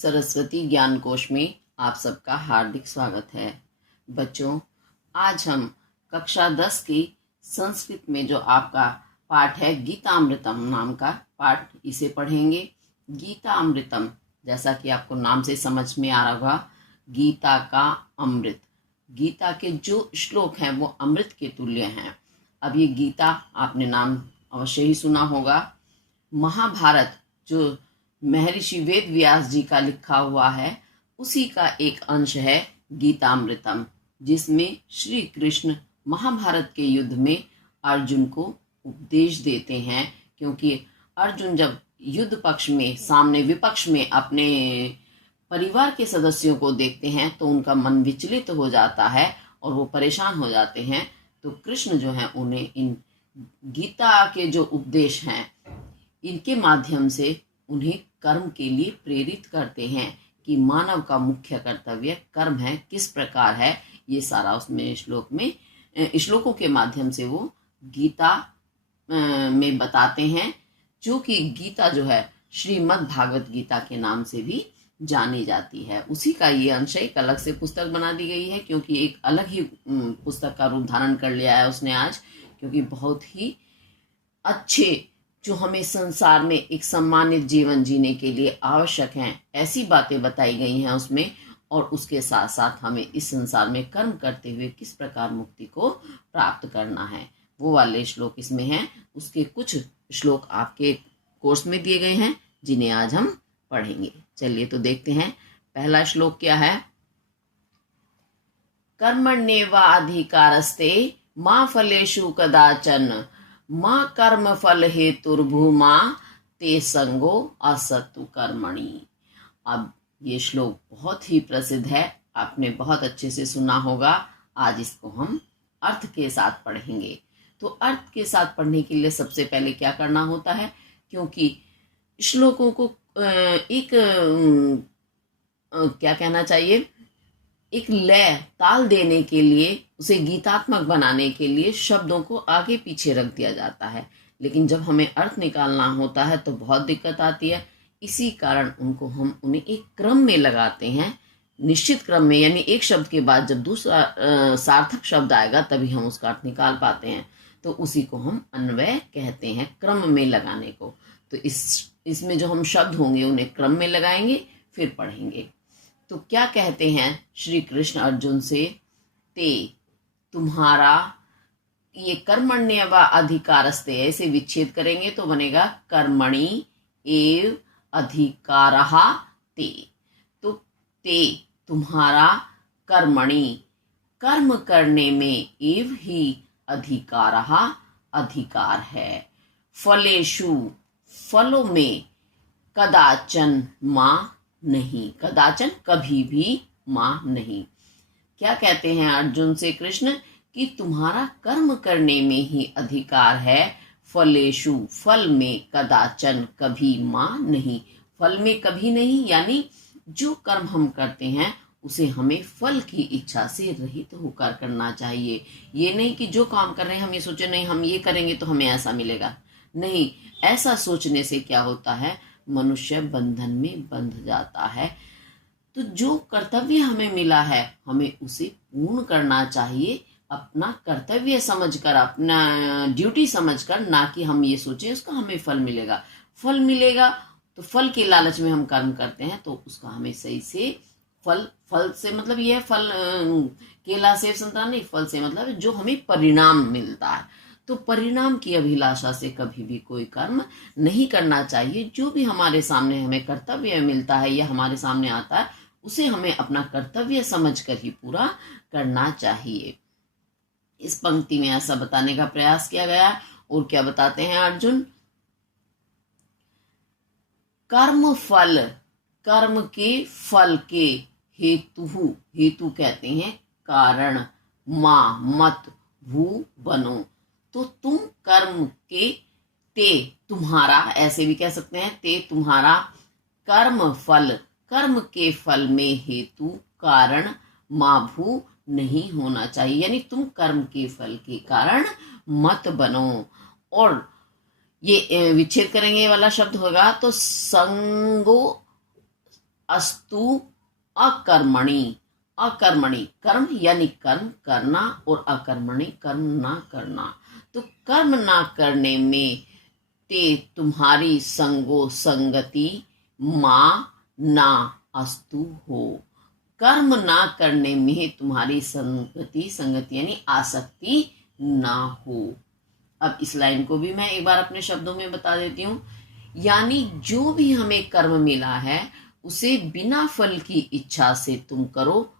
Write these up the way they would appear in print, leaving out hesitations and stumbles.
सरस्वती ज्ञान कोश में आप सबका हार्दिक स्वागत है। बच्चों, आज हम कक्षा 10 की संस्कृत में जो आपका पाठ है गीतामृतम नाम का पाठ, इसे पढ़ेंगे। गीतामृतम, जैसा कि आपको नाम से समझ में आ रहा होगा, गीता का अमृत। गीता के जो श्लोक हैं वो अमृत के तुल्य हैं। अब ये गीता आपने नाम अवश्य ही सुना होगा। महाभारत जो महर्षि वेद व्यास जी का लिखा हुआ है, उसी का एक अंश है गीतामृतम, जिसमें श्री कृष्ण महाभारत के युद्ध में अर्जुन को उपदेश देते हैं। क्योंकि अर्जुन जब युद्ध पक्ष में, सामने विपक्ष में अपने परिवार के सदस्यों को देखते हैं तो उनका मन विचलित हो जाता है और वो परेशान हो जाते हैं। तो कृष्ण जो है उन्हें इन गीता के जो उपदेश हैं, इनके माध्यम से उन्हें कर्म के लिए प्रेरित करते हैं कि मानव का मुख्य कर्तव्य कर्म है, किस प्रकार है, ये सारा उसमें श्लोकों के माध्यम से वो गीता में बताते हैं। जो कि गीता जो है श्रीमद् भागवत गीता के नाम से भी जानी जाती है। उसी का ये अंश एक अलग से पुस्तक बना दी गई है, क्योंकि एक अलग ही पुस्तक का रूप धारण कर लिया है उसने आज। क्योंकि बहुत ही अच्छे, जो हमें संसार में एक सम्मानित जीवन जीने के लिए आवश्यक हैं, ऐसी बातें बताई गई हैं उसमें। और उसके साथ साथ हमें इस संसार में कर्म करते हुए किस प्रकार मुक्ति को प्राप्त करना है, वो वाले श्लोक इसमें हैं। उसके कुछ श्लोक आपके कोर्स में दिए गए हैं, जिन्हें आज हम पढ़ेंगे। चलिए तो देखते हैं। पहला श्लोक क्या है? कर्मण्येवाधिकारस्ते मा फलेषु कदाचन माँ कर्म फल हेतुर्भूमा ते संगो असत्तु कर्मणि। अब ये श्लोक बहुत ही प्रसिद्ध है, आपने बहुत अच्छे से सुना होगा। आज इसको हम अर्थ के साथ पढ़ेंगे। तो अर्थ के साथ पढ़ने के लिए सबसे पहले क्या करना होता है, क्योंकि श्लोकों को क्या कहना चाहिए, एक लय ताल देने के लिए, उसे गीतात्मक बनाने के लिए शब्दों को आगे पीछे रख दिया जाता है। लेकिन जब हमें अर्थ निकालना होता है तो बहुत दिक्कत आती है। इसी कारण उन्हें एक क्रम में लगाते हैं, निश्चित क्रम में। यानी एक शब्द के बाद जब दूसरा सार्थक शब्द आएगा तभी हम उसका अर्थ निकाल पाते हैं। तो उसी को हम अन्वय कहते हैं, क्रम में लगाने को। तो इसमें जो हम शब्द होंगे उन्हें क्रम में लगाएंगे, फिर पढ़ेंगे। तो क्या कहते हैं श्री कृष्ण अर्जुन से? ते, तुम्हारा, ये कर्मण्य व अधिकारस्ते, ऐसे विच्छेद करेंगे तो बनेगा कर्मणि एव अधिकारः ते। तो ते, तुम्हारा, कर्मणि, कर्म करने में, एव ही अधिकारः, अधिकार है, फलेषु, फलों में, कदाचन, माँ नहीं, कदाचन कभी भी, माँ नहीं। क्या कहते हैं अर्जुन से कृष्ण कि तुम्हारा कर्म करने में ही अधिकार है, फलेषु, फल में, कदाचन कभी, माँ नहीं, फल में कभी नहीं। यानी जो कर्म हम करते हैं उसे हमें फल की इच्छा से रहित होकर करना चाहिए। ये नहीं कि जो काम कर रहे हैं हम ये सोचे नहीं हम ये करेंगे तो हमें ऐसा मिलेगा। नहीं, ऐसा सोचने से क्या होता है, मनुष्य बंधन में बंध जाता है। तो जो कर्तव्य हमें मिला है हमें उसे पूर्ण करना चाहिए, अपना कर्तव्य समझकर, अपना ड्यूटी समझकर, ना कि हम ये सोचें उसका हमें फल मिलेगा। फल मिलेगा तो फल के लालच में हम कर्म करते हैं, तो उसका हमें सही से फल से मतलब ये है, फल केला सेब संतरा नहीं, फल से मतलब जो हमें परिणाम मिलता है। तो परिणाम की अभिलाषा से कभी भी कोई कर्म नहीं करना चाहिए। जो भी हमारे सामने हमें कर्तव्य मिलता है या हमारे सामने आता है, उसे हमें अपना कर्तव्य समझकर ही पूरा करना चाहिए। इस पंक्ति में ऐसा बताने का प्रयास किया गया। और क्या बताते हैं अर्जुन? कर्म फल, कर्म के फल के, हेतु कहते हैं कारण, माँ मत, भू बनो। तो तुम कर्म के, ते तुम्हारा, ऐसे भी कह सकते हैं, ते तुम्हारा, कर्म फल, कर्म के फल में हेतु, कारण, माँ भू नहीं होना चाहिए। यानी तुम कर्म के फल के कारण मत बनो। और ये विच्छेद करेंगे वाला शब्द होगा तो संगो अस्तु अकर्मणि। अकर्मणि कर्म यानी कर्म करना, और अकर्मणि कर्म ना करना। तो कर्म ना करने में ते तुम्हारी संगो संगति माँ ना अस्तु हो। कर्म ना करने में तुम्हारी संगति यानी आसक्ति ना हो। अब इस लाइन को भी मैं एक बार अपने शब्दों में बता देती हूँ। यानी जो भी हमें कर्म मिला है उसे बिना फल की इच्छा से तुम करो,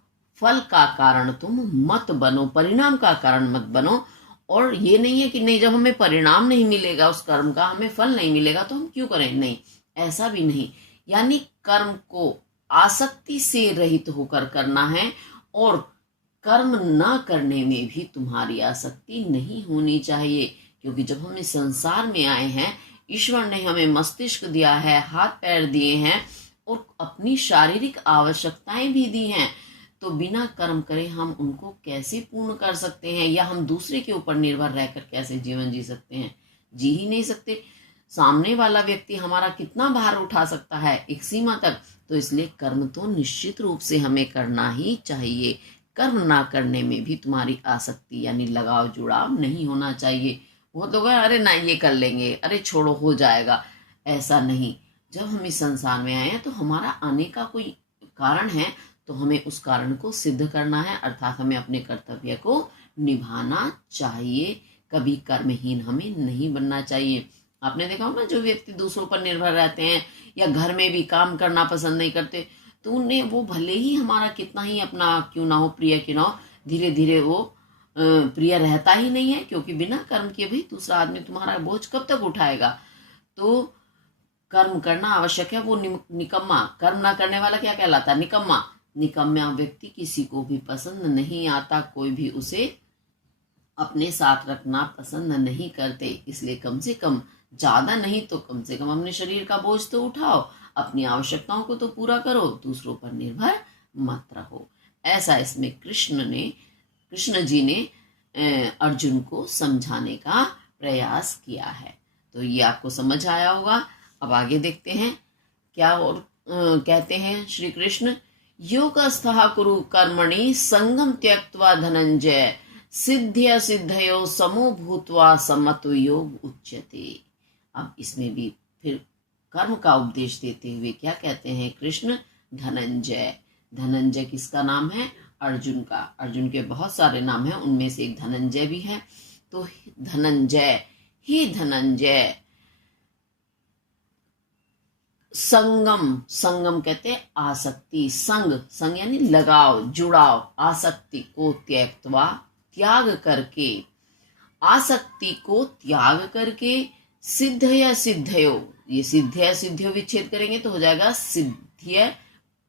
फल का कारण तुम मत बनो, परिणाम का कारण मत बनो। और ये नहीं है कि नहीं, जब हमें परिणाम नहीं मिलेगा उस कर्म का, हमें फल नहीं मिलेगा तो हम क्यों करें, नहीं, ऐसा भी नहीं। यानी कर्म को आसक्ति से रहित होकर करना है, और कर्म ना करने में भी तुम्हारी आसक्ति नहीं होनी चाहिए। क्योंकि जब हम इस संसार में आए हैं, ईश्वर ने हमें मस्तिष्क दिया है, हाथ पैर दिए हैं, और अपनी शारीरिक आवश्यकताएं भी दी हैं। तो बिना कर्म करे हम उनको कैसे पूर्ण कर सकते हैं, या हम दूसरे के ऊपर निर्भर रहकर कैसे जीवन जी सकते हैं? जी ही नहीं सकते। सामने वाला व्यक्ति हमारा कितना भार उठा सकता है एक सीमा तक। तो इसलिए कर्म तो निश्चित रूप से हमें करना ही चाहिए। कर्म ना करने में भी तुम्हारी आसक्ति यानी लगाव जुड़ाव नहीं होना चाहिए। वो तो कहे अरे ना ये कर लेंगे, अरे छोड़ो हो जाएगा, ऐसा नहीं। जब हम इस संसार में आए हैं तो हमारा आने का कोई कारण है, तो हमें उस कारण को सिद्ध करना है, अर्थात हमें अपने कर्तव्य को निभाना चाहिए। कभी कर्महीन हमें नहीं बनना चाहिए। आपने देखा होगा जो व्यक्ति दूसरों पर निर्भर रहते हैं या घर में भी काम करना पसंद नहीं करते, तो उन्हें वो भले ही हमारा कितना ही अपना क्यों ना हो, प्रिय क्यों ना हो, धीरे धीरे वो प्रिय रहता ही नहीं है। क्योंकि बिना कर्म किए भी दूसरा आदमी तुम्हारा बोझ कब तक उठाएगा? तो कर्म करना आवश्यक है। वो निकम्मा, कर्म ना करने वाला क्या कहलाता है? निकम्मा। निकम्मा व्यक्ति किसी को भी पसंद नहीं आता, कोई भी उसे अपने साथ रखना पसंद नहीं करते। इसलिए कम से कम, ज्यादा नहीं तो कम से कम अपने शरीर का बोझ तो उठाओ, अपनी आवश्यकताओं को तो पूरा करो, दूसरों पर निर्भर मत रहो। ऐसा इसमें कृष्ण जी ने अर्जुन को समझाने का प्रयास किया है। तो ये आपको समझ आया होगा। अब आगे देखते हैं क्या और कहते हैं श्री कृष्ण। योगस्थः कुरु कर्मणि संगम त्यक्त्वा धनंजय सिद्ध्य सिद्धयो समो भूत्वा समत्व योग उच्यते। अब इसमें भी फिर कर्म का उपदेश देते हुए क्या कहते हैं कृष्ण? धनंजय। धनंजय किसका नाम है? अर्जुन का। अर्जुन के बहुत सारे नाम हैं, उनमें से एक धनंजय भी है। तो धनंजय, ही धनंजय, संगम कहते हैं आसक्ति, संग यानी लगाव जुड़ाव, आसक्ति को त्यक्त्वा त्याग करके, आसक्ति को त्याग करके, सिद्ध या सिद्धयो, ये सिद्ध्य विच्छेद करेंगे तो हो जाएगा सिद्ध्य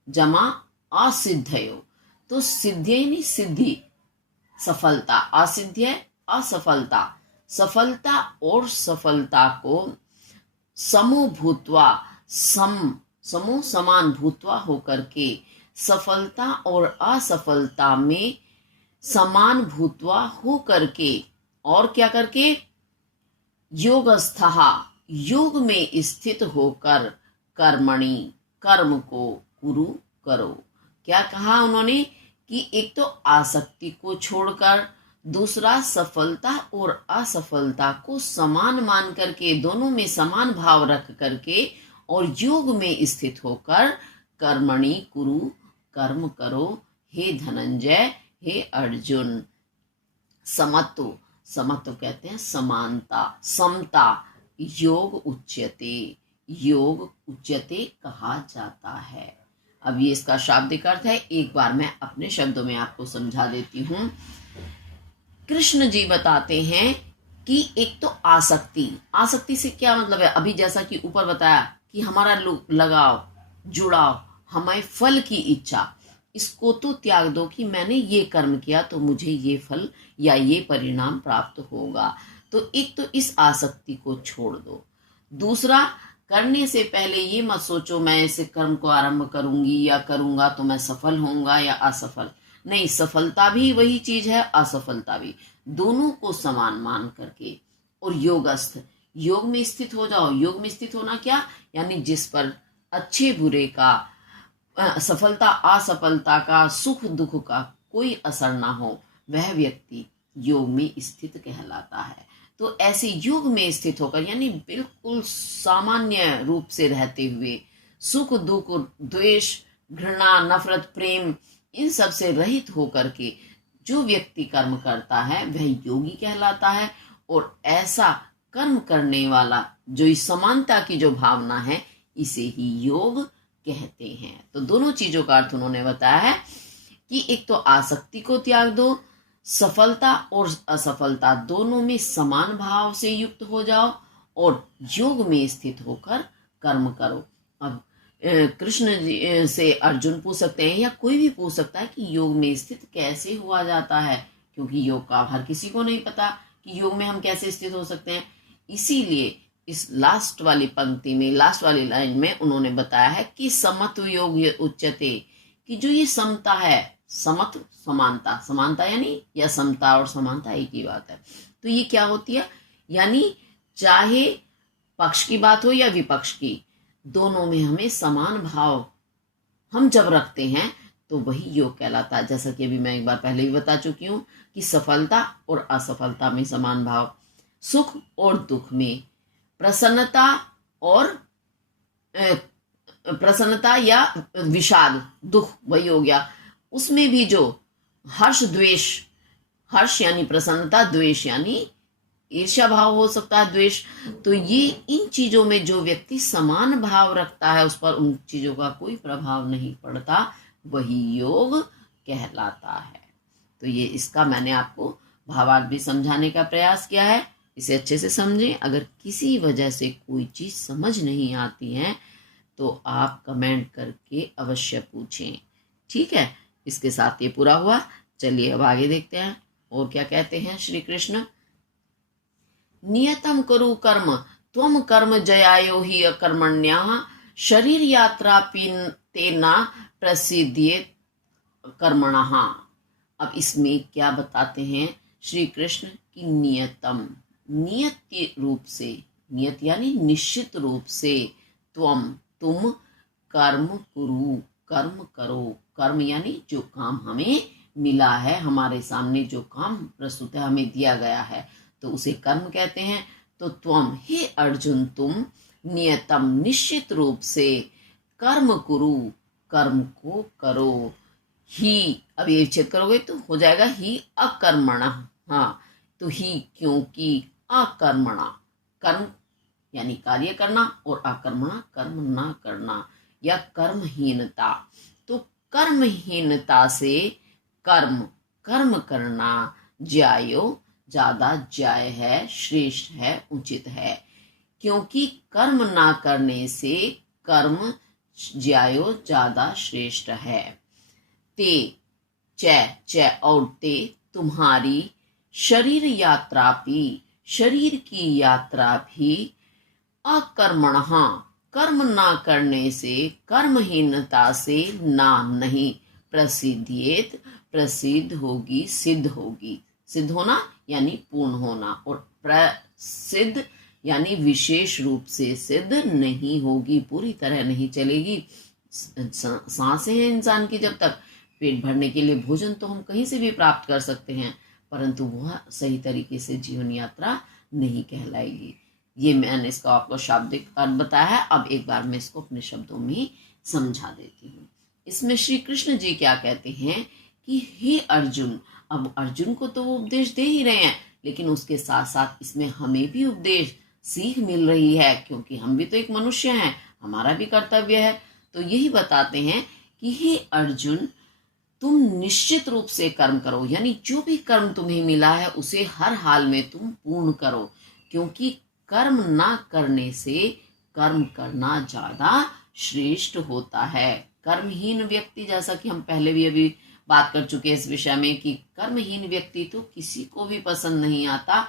जमा असिद्धयो। तो सिद्ध्य यानी सिद्धि, सफलता, असिध्य असफलता, सफलता और सफलता को समो भूत्वा, समो समान भूत्वा होकर के, सफलता और असफलता में समान भूत्वा हो करके, और क्या करके? योगस्थः, योग में स्थित होकर, कर्मणि, कर्म को, कुरु, करो। क्या कहा उन्होंने? कि एक तो आसक्ति को छोड़कर, दूसरा सफलता और असफलता को समान मान करके, दोनों में समान भाव रख करके, और योग में स्थित होकर, कर्मणि कुरु, कर्म करो। हे धनंजय, हे अर्जुन। समत्व कहते हैं समानता, समता। योग उच्यते, योग उच्यते कहा जाता है। अब ये इसका शाब्दिक अर्थ है, एक बार मैं अपने शब्दों में आपको समझा देती हूँ। कृष्ण जी बताते हैं कि एक तो आसक्ति से क्या मतलब है? अभी जैसा कि ऊपर बताया कि हमारा लगाव जुड़ाव, हमें फल की इच्छा, इसको तो त्याग दो कि मैंने ये कर्म किया तो मुझे ये फल या ये परिणाम प्राप्त होगा। तो एक तो इस आसक्ति को छोड़ दो। दूसरा, करने से पहले ये मत सोचो मैं इस कर्म को आरंभ करूंगी या करूंगा तो मैं सफल होऊंगा या असफल। नहीं, सफलता भी वही चीज है, असफलता भी, दोनों को समान मान करके। और योगस्थ, योग में स्थित हो जाओ। योग में स्थित होना क्या? यानी जिस पर अच्छे बुरे का सफलता असफलता का, सुख दुख का कोई असर ना हो, वह व्यक्ति योग में स्थित कहलाता है। तो ऐसे योग में स्थित होकर, यानी बिल्कुल सामान्य रूप से रहते हुए, सुख दुख द्वेष घृणा नफरत प्रेम इन सब से रहित होकर के जो व्यक्ति कर्म करता है वह योगी कहलाता है। और ऐसा कर्म करने वाला, जो इस समानता की जो भावना है, इसे ही योग कहते हैं। तो दोनों चीजों का अर्थ उन्होंने बताया है कि एक तो आसक्ति को त्याग दो, सफलता और असफलता दोनों में समान भाव से युक्त हो जाओ, और योग में स्थित होकर कर्म करो। अब कृष्ण जी से अर्जुन पूछ सकते हैं, या कोई भी पूछ सकता है कि योग में स्थित कैसे हुआ जाता है, क्योंकि योग का हर किसी को नहीं पता कि योग में हम कैसे स्थित हो सकते हैं। इसीलिए इस लास्ट वाली पंक्ति में, लास्ट वाली लाइन में उन्होंने बताया है कि समत्व योग उच्यते, कि जो ये समता है, समत्व समानता, समानता यानी या समता और समानता एक ही बात है। तो ये क्या होती है, यानी चाहे पक्ष की बात हो या विपक्ष की, दोनों में हमें समान भाव हम जब रखते हैं तो वही योग कहलाता है। जैसा कि अभी मैं एक बार पहले भी बता चुकी हूँ कि सफलता और असफलता में समान भाव, सुख और दुख में, प्रसन्नता और प्रसन्नता या विषाद दुख वही हो गया, उसमें भी जो हर्ष द्वेष, हर्ष यानी प्रसन्नता, द्वेष यानी ईर्ष्या भाव हो सकता है, द्वेष। तो ये इन चीजों में जो व्यक्ति समान भाव रखता है, उस पर उन चीजों का कोई प्रभाव नहीं पड़ता, वही योग कहलाता है। तो ये इसका मैंने आपको भावार्थ भी समझाने का प्रयास किया है, इसे अच्छे से समझें। अगर किसी वजह से कोई चीज समझ नहीं आती है तो आप कमेंट करके अवश्य पूछें, ठीक है। इसके साथ ये पूरा हुआ। चलिए अब आगे देखते हैं और क्या कहते हैं श्री कृष्ण। नियतम करु कर्म त्वम कर्म जयायो ही अकर्मण्यः शरीर यात्रा तेना प्रसिद्ध्येत कर्मणः। अब इसमें क्या बताते हैं श्री कृष्ण की, नियतम, नियत के रूप से, नियत यानी निश्चित रूप से, त्वम तुम, कर्म कुरु कर्म करो, कर्म यानी जो काम हमें मिला है, हमारे सामने जो काम प्रस्तुत है, हमें दिया गया है, तो उसे कर्म कहते हैं। तो त्वम, हे अर्जुन, तुम, नियतम निश्चित रूप से, कर्म कुरु कर्म को करो, ही, अब ये विच्छेद करोगे तो हो जाएगा ही अकर्मण। हाँ, तो ही क्योंकि अकर्मणा, कर्म यानी कार्य करना, और अकर्मणा कर्म ना करना या कर्महीनता। तो कर्महीनता से कर्म, कर्म करना, ज्यायो ज्यादा ज्याय है, श्रेष्ठ है, उचित है। क्योंकि कर्म ना करने से कर्म ज्यायो ज्यादा श्रेष्ठ है। ते, च और ते, तुम्हारी, शरीर यात्रा भी, शरीर की यात्रा भी, अकर्मणः कर्म ना करने से, कर्महीनता से ना नहीं, प्रसिद्ध्येत प्रसिद्ध होगी, सिद्ध होगी। सिद्ध होना यानी पूर्ण होना, और प्रसिद्ध यानी विशेष रूप से सिद्ध नहीं होगी, पूरी तरह नहीं चलेगी। सांसें हैं इंसान की, जब तक पेट भरने के लिए भोजन तो हम कहीं से भी प्राप्त कर सकते हैं, परंतु वह सही तरीके से जीवन यात्रा नहीं कहलाएगी। ये मैंने इसका आपको शाब्दिक अर्थ बताया है। अब एक बार मैं इसको अपने शब्दों में समझा देती हूँ। इसमें श्री कृष्ण जी क्या कहते हैं कि हे अर्जुन, अब अर्जुन को तो वो उपदेश दे ही रहे हैं, लेकिन उसके साथ साथ इसमें हमें भी उपदेश सीख मिल रही है, क्योंकि हम भी तो एक मनुष्य हैं, हमारा भी कर्तव्य है। तो यही बताते हैं कि हे अर्जुन, तुम निश्चित रूप से कर्म करो, यानी जो भी कर्म तुम्हें मिला है उसे हर हाल में तुम पूर्ण करो, क्योंकि कर्म ना करने से कर्म करना ज्यादा श्रेष्ठ होता है। कर्महीन व्यक्ति, जैसा कि हम पहले भी अभी बात कर चुके हैं इस विषय में, कि कर्महीन व्यक्ति तो किसी को भी पसंद नहीं आता।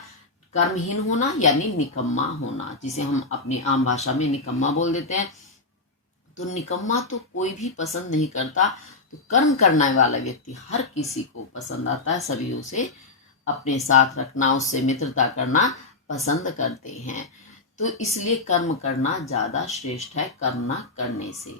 कर्महीन होना यानी निकम्मा होना, जिसे हम अपनी आम भाषा में निकम्मा बोल देते हैं। तो निकम्मा तो कोई भी पसंद नहीं करता। तो कर्म करने वाला व्यक्ति हर किसी को पसंद आता है, सभी उसे अपने साथ रखना, उससे मित्रता करना पसंद करते हैं। तो इसलिए कर्म करना ज्यादा श्रेष्ठ है कर्म ना करने से।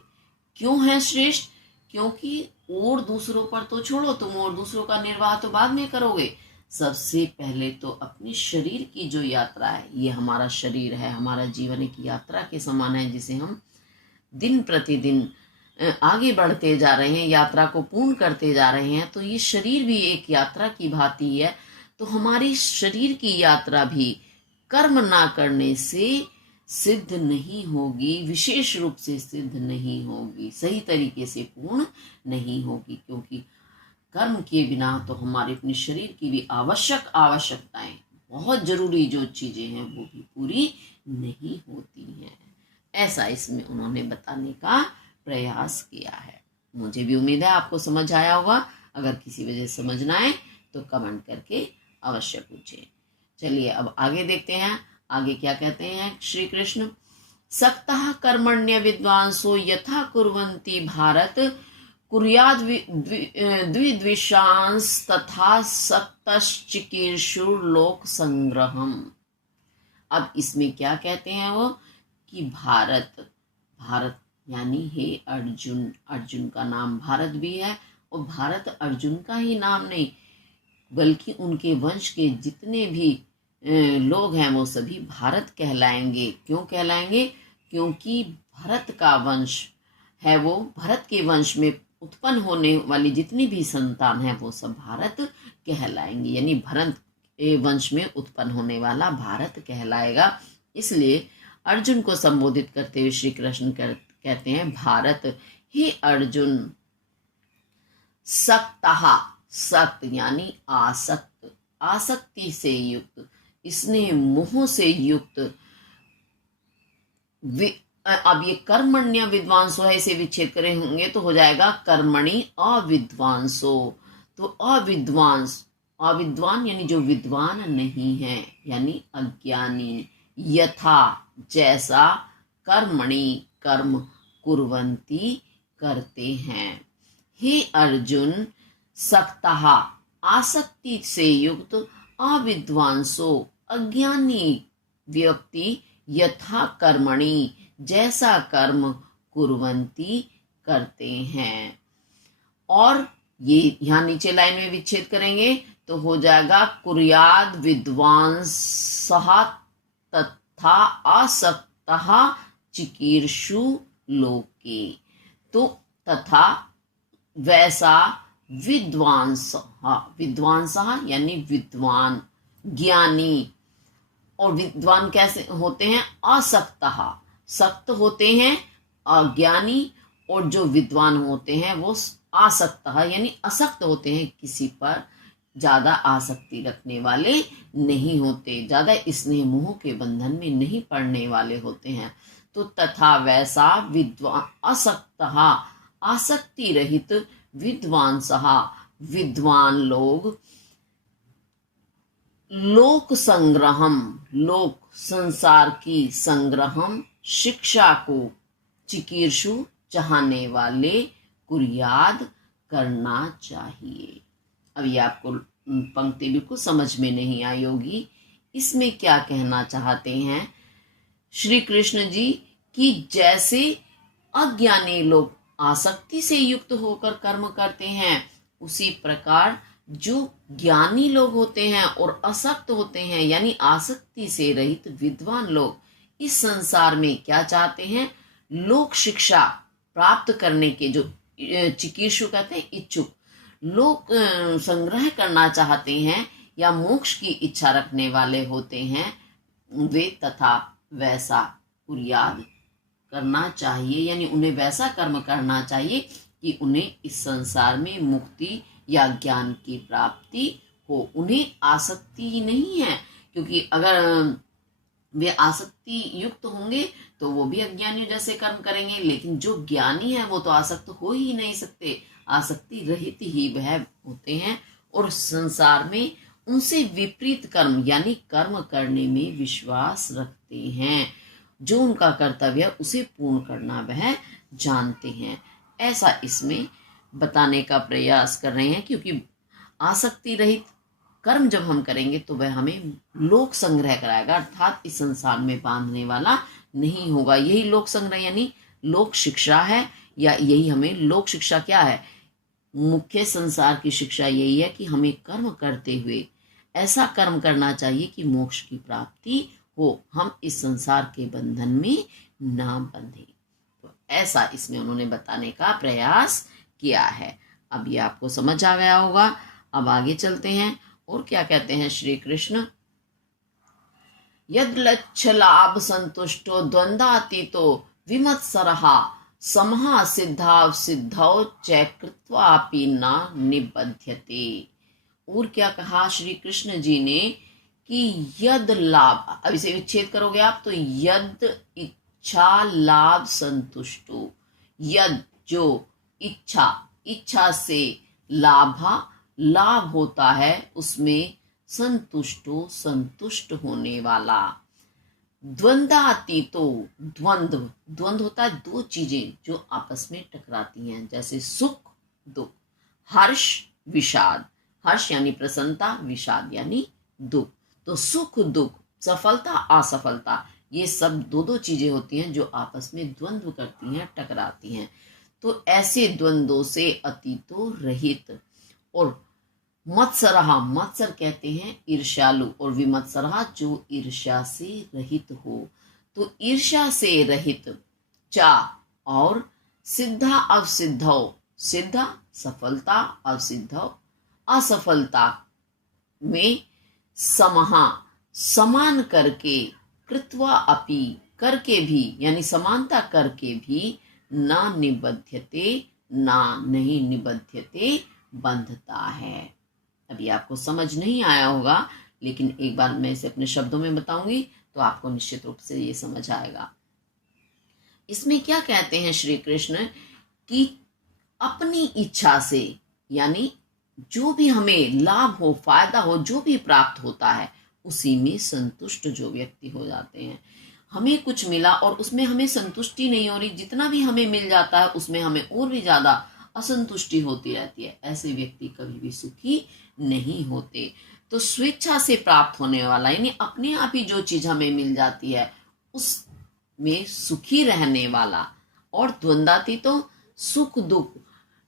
क्यों है श्रेष्ठ? क्योंकि और दूसरों पर तो छोड़ो, तुम और दूसरों का निर्वाह तो बाद में करोगे। सबसे पहले तो अपने शरीर की जो यात्रा है, ये हमारा शरीर है, हमारा जीवन एक यात्रा के समान है, जिसे हम दिन प्रतिदिन आगे बढ़ते जा रहे हैं, यात्रा को पूर्ण करते जा रहे हैं। तो ये शरीर भी एक यात्रा की भांति है। तो हमारी शरीर की यात्रा भी कर्म ना करने से सिद्ध नहीं होगी, विशेष रूप से सिद्ध नहीं होगी, सही तरीके से पूर्ण नहीं होगी, क्योंकि कर्म के बिना तो हमारे अपने शरीर की भी आवश्यकताएं, बहुत जरूरी जो चीजें हैं, वो भी पूरी नहीं होती हैं। ऐसा इसमें उन्होंने बताने का प्रयास किया है। मुझे भी उम्मीद है आपको समझ आया होगा। अगर किसी वजह से समझ ना आए तो कमेंट करके अवश्य पूछें। चलिए अब आगे देखते हैं, आगे क्या कहते हैं श्री कृष्ण। सक्तः कर्मण्य विद्वांसो यथा कुर्वन्ति भारत कुर्याद द्विद्विषांस तथा सक्तश्चिकीर्षुर्लोक संग्रहम। अब इसमें क्या कहते हैं वो कि भारत यानी हे अर्जुन, अर्जुन का नाम भारत भी है, और भारत अर्जुन का ही नाम नहीं, बल्कि उनके वंश के जितने भी लोग हैं वो सभी भारत कहलाएंगे। क्यों कहलाएंगे? क्योंकि भरत का वंश है, वो भरत के वंश में उत्पन्न होने वाली जितनी भी संतान है वो सब भारत कहलाएंगे, यानी भरत के वंश में उत्पन्न होने वाला भारत कहलाएगा। इसलिए अर्जुन को संबोधित करते हुए श्री कृष्ण कहते हैं भारत, हे अर्जुन, सक्तः, सक्त यानी आसक्त, आसक्ति से युक्त, स्नेह मोह से युक्त। अब ये कर्मण्य विद्वांसो है, इसे विच्छेद करें होंगे तो हो जाएगा कर्मणि अविद्वांसो। तो अविद्वान यानी जो विद्वान नहीं है, यानी अज्ञानी। यथा जैसा, कर्मणि कर्म, कुर्वन्ति करते हैं। हे अर्जुन, सक्तः आसक्ति से युक्त, अविद्वांसो अज्ञानी व्यक्ति, यथा कर्मणि जैसा कर्म, कुर्वन्ति करते हैं। और ये यहाँ नीचे लाइन में विच्छेद करेंगे तो हो जाएगा कुर्याद विद्वांसः तथा आसक्तः चिकीर्षु लोके। तो तथा वैसा विद्वांसः यानी विद्वान, ज्ञानी। और विद्वान कैसे होते हैं? असक्तः, सक्त होते हैं अज्ञानी, और जो विद्वान होते हैं वो आसक्तः यानी असक्त होते हैं, किसी पर ज्यादा आसक्ति रखने वाले नहीं होते, ज्यादा स्नेह मोह के बंधन में नहीं पड़ने वाले होते हैं। तो तथा वैसा विद्वान, असक्तः आसक्ति रहित, विद्वांसः विद्वान लोग, लोक संग्रहम, लोक संसार की, संग्रहम शिक्षा को, चिकीर्षु चाहने वाले, कुर्याद करना चाहिए। अब ये आपको पंक्ति बिल्कुल समझ में नहीं आई होगी। इसमें क्या कहना चाहते हैं श्री कृष्ण जी कि जैसे अज्ञानी लोग आसक्ति से युक्त होकर कर्म करते हैं, उसी प्रकार जो ज्ञानी लोग होते हैं और असक्त होते हैं, यानी आसक्ति से रहित विद्वान लोग, इस संसार में क्या चाहते हैं? लोक शिक्षा प्राप्त करने के, जो चिकीर्षु कहते हैं इच्छुक लोग, संग्रह करना चाहते हैं या मोक्ष की इच्छा रखने वाले होते हैं, वे तथा वैसा कुर्याद करना चाहिए, यानी उन्हें वैसा कर्म करना चाहिए कि उन्हें इस संसार में मुक्ति या ज्ञान की प्राप्ति हो। उन्हें आसक्ति ही नहीं है, क्योंकि अगर वे आसक्ति युक्त होंगे तो वो भी अज्ञानी जैसे कर्म करेंगे, लेकिन जो ज्ञानी है वो तो आसक्त हो ही नहीं सकते, आसक्ति रहित ही वह होते हैं और संसार में उनसे विपरीत कर्म यानी कर्म करने में विश्वास रखते हैं। जो उनका कर्तव्य है उसे पूर्ण करना वह जानते हैं। ऐसा इसमें बताने का प्रयास कर रहे हैं, क्योंकि आसक्ति रहित कर्म जब हम करेंगे तो वह हमें लोक संग्रह कराएगा, अर्थात इस संसार में बांधने वाला नहीं होगा। यही लोक संग्रह यानी लोक शिक्षा है, या यही हमें लोक शिक्षा क्या है, मुख्य संसार की शिक्षा यही है कि हमें कर्म करते हुए ऐसा कर्म करना चाहिए कि मोक्ष की प्राप्ति हो, हम इस संसार के बंधन में ना बंधे। तो ऐसा इसमें उन्होंने बताने का प्रयास किया है। अब ये आपको समझ आ गया होगा। अब आगे चलते हैं और क्या कहते हैं श्री कृष्ण। यद लक्ष्य लाभ संतुष्टो द्वंद्वातीतो विमत्सरः समः सिद्धाव सिद्धौ च कृत्वापि न निबध्यते। और क्या कहा श्री कृष्ण जी ने कि यद लाभ, अब इसे विच्छेद करोगे आप तो यद इच्छा लाभ संतुष्टो, यद जो इच्छा, इच्छा से लाभ होता है उसमें संतुष्टो संतुष्ट होने वाला, द्वंद्वातीतो, द्वंद्व होता है दो चीजें जो आपस में टकराती हैं, जैसे सुख दुख, हर्ष विषाद, हर्ष यानी प्रसन्नता, विषाद यानी दुख। तो सुख दुख, सफलता असफलता, ये सब दो चीजें होती हैं जो आपस में द्वंद्व करती हैं, टकराती हैं। तो ऐसे द्वंद्वों से अतीतो रहित, और मत्सरहा, मत्सर कहते हैं ईर्ष्यालु, और विमत्सरहा जो ईर्ष्या से रहित हो। तो ईर्ष्या से रहित चा, और सिद्धा अवसिद्धौ, सिद्धा सफलता, अवसिद्धौ असफलता में समहा, समान करके, कृत्वा अपि करके भी, यानी समानता करके भी, ना निबध्यते, ना नहीं निबध्यते बंधता है। अभी आपको समझ नहीं आया होगा, लेकिन एक बार मैं इसे अपने शब्दों में बताऊंगी तो आपको निश्चित रूप से ये समझ आएगा। इसमें क्या कहते हैं श्री कृष्ण कि अपनी इच्छा से, यानी जो भी हमें लाभ हो, फायदा हो, जो भी प्राप्त होता है उसी में संतुष्ट जो व्यक्ति हो जाते हैं। हमें कुछ मिला और उसमें हमें संतुष्टि नहीं हो रही, जितना भी हमें मिल जाता है उसमें हमें और भी ज्यादा असंतुष्टि होती रहती है, ऐसे व्यक्ति कभी भी सुखी नहीं होते। तो स्वेच्छा से प्राप्त होने वाला, यानी अपने आप ही जो चीज हमें मिल जाती है उसमें सुखी रहने वाला, और द्वंद्वातीत तो सुख दुख,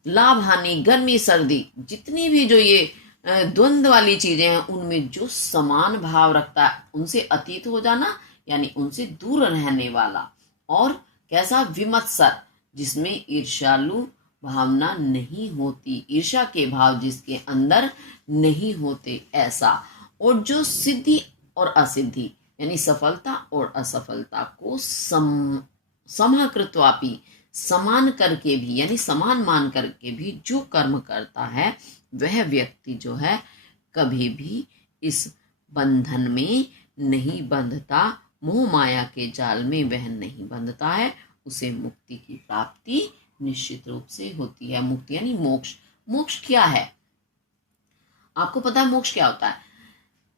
लाभ हानि, गर्मी सर्दी, जितनी भी जो ये द्वंद्व वाली चीजें हैं उनमें जो समान भाव रखता है, उनसे अतीत हो जाना, यानी उनसे दूर रहने वाला। और कैसा, विमत्सर, जिसमें ईर्ष्यालु भावना नहीं होती, ईर्ष्या के भाव जिसके अंदर नहीं होते, ऐसा। और जो सिद्धि और असिद्धि, यानी सफलता और असफलता को समकृत्वापि, समान करके भी, यानी समान मान करके भी जो कर्म करता है वह व्यक्ति जो है कभी भी इस बंधन में नहीं बंधता, मोह माया के जाल में वह नहीं बंधता है, उसे मुक्ति की प्राप्ति निश्चित रूप से होती है। मुक्ति यानी मोक्ष। मोक्ष क्या है, आपको पता है मोक्ष क्या होता है?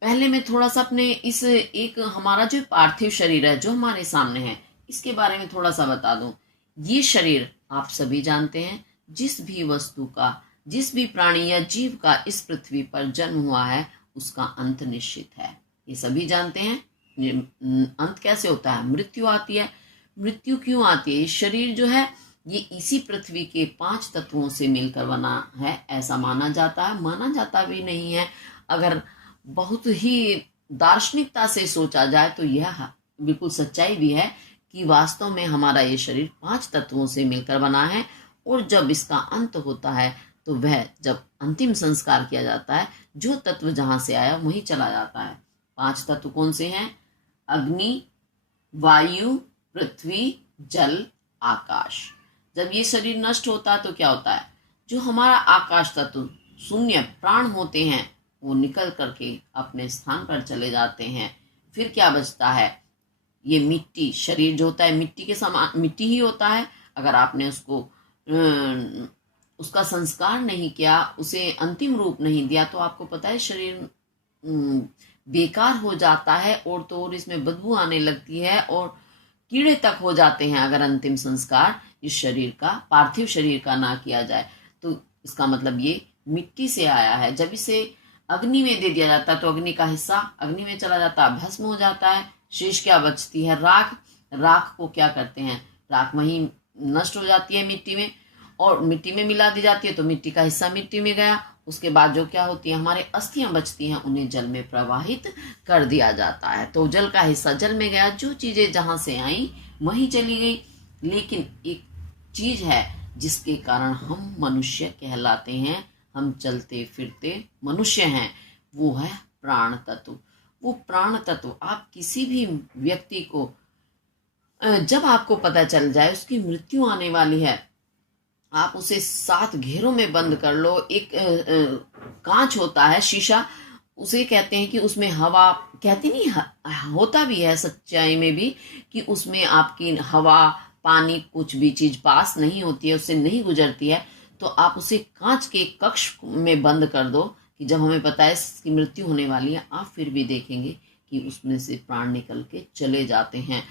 पहले मैं थोड़ा सा अपने इस एक हमारा जो पार्थिव शरीर है जो हमारे सामने है, इसके बारे में थोड़ा सा बता दूं। ये शरीर आप सभी जानते हैं, जिस भी वस्तु का, जिस भी प्राणी या जीव का इस पृथ्वी पर जन्म हुआ है उसका अंत निश्चित है, ये सभी जानते हैं। अंत कैसे होता है? मृत्यु आती है। मृत्यु क्यों आती है? शरीर जो है ये इसी पृथ्वी के 5 तत्वों से मिलकर बना है, ऐसा माना जाता है। माना जाता भी नहीं है, अगर बहुत ही दार्शनिकता से सोचा जाए तो यह बिल्कुल सच्चाई भी है कि वास्तव में हमारा ये शरीर 5 तत्वों से मिलकर बना है, और जब इसका अंत होता है तो वह जब अंतिम संस्कार किया जाता है, जो तत्व जहां से आया वहीं चला जाता है। 5 तत्व कौन से हैं? अग्नि, वायु, पृथ्वी, जल, आकाश। जब ये शरीर नष्ट होता है तो क्या होता है? जो हमारा आकाश तत्व, शून्य प्राण होते हैं, वो निकल करके अपने स्थान पर चले जाते हैं। फिर क्या बचता है? ये मिट्टी, शरीर जो होता है मिट्टी के समान, मिट्टी ही होता है। अगर आपने उसका संस्कार नहीं किया, उसे अंतिम रूप नहीं दिया, तो आपको पता है शरीर बेकार हो जाता है, और तो और इसमें बदबू आने लगती है और कीड़े तक हो जाते हैं अगर अंतिम संस्कार इस शरीर का, पार्थिव शरीर का ना किया जाए। तो इसका मतलब ये मिट्टी से आया है। जब इसे अग्नि में दे दिया जाता है तो अग्नि का हिस्सा अग्नि में चला जाता है, भस्म हो जाता है। शेष क्या बचती है? राख। राख को क्या करते हैं? राख वहीं नष्ट हो जाती है मिट्टी में, और मिट्टी में मिला दी जाती है तो मिट्टी का हिस्सा मिट्टी में गया। उसके बाद जो क्या होती है, हमारे अस्थियां बचती हैं, उन्हें जल में प्रवाहित कर दिया जाता है। तो जल का हिस्सा जल में गया, जो चीजें जहां से आई वहीं चली गई। लेकिन एक चीज है जिसके कारण हम मनुष्य कहलाते हैं, हम चलते फिरते मनुष्य हैं, वो है प्राण तत्व। वो प्राण तत्व, आप किसी भी व्यक्ति को जब आपको पता चल जाए उसकी मृत्यु आने वाली है, आप उसे 7 घेरों में बंद कर लो। एक कांच होता है, शीशा, उसे कहते हैं कि उसमें हवा, कहते नहीं, होता भी है सच्चाई में भी कि उसमें आपकी हवा, पानी, कुछ भी चीज पास नहीं होती है, उससे नहीं गुजरती है। तो आप उसे कांच के कक्ष में बंद कर दो कि जब हमें पता है इसकी मृत्यु होने वाली है, आप फिर भी देखेंगे कि उसमें से प्राण निकल के चले जाते हैं।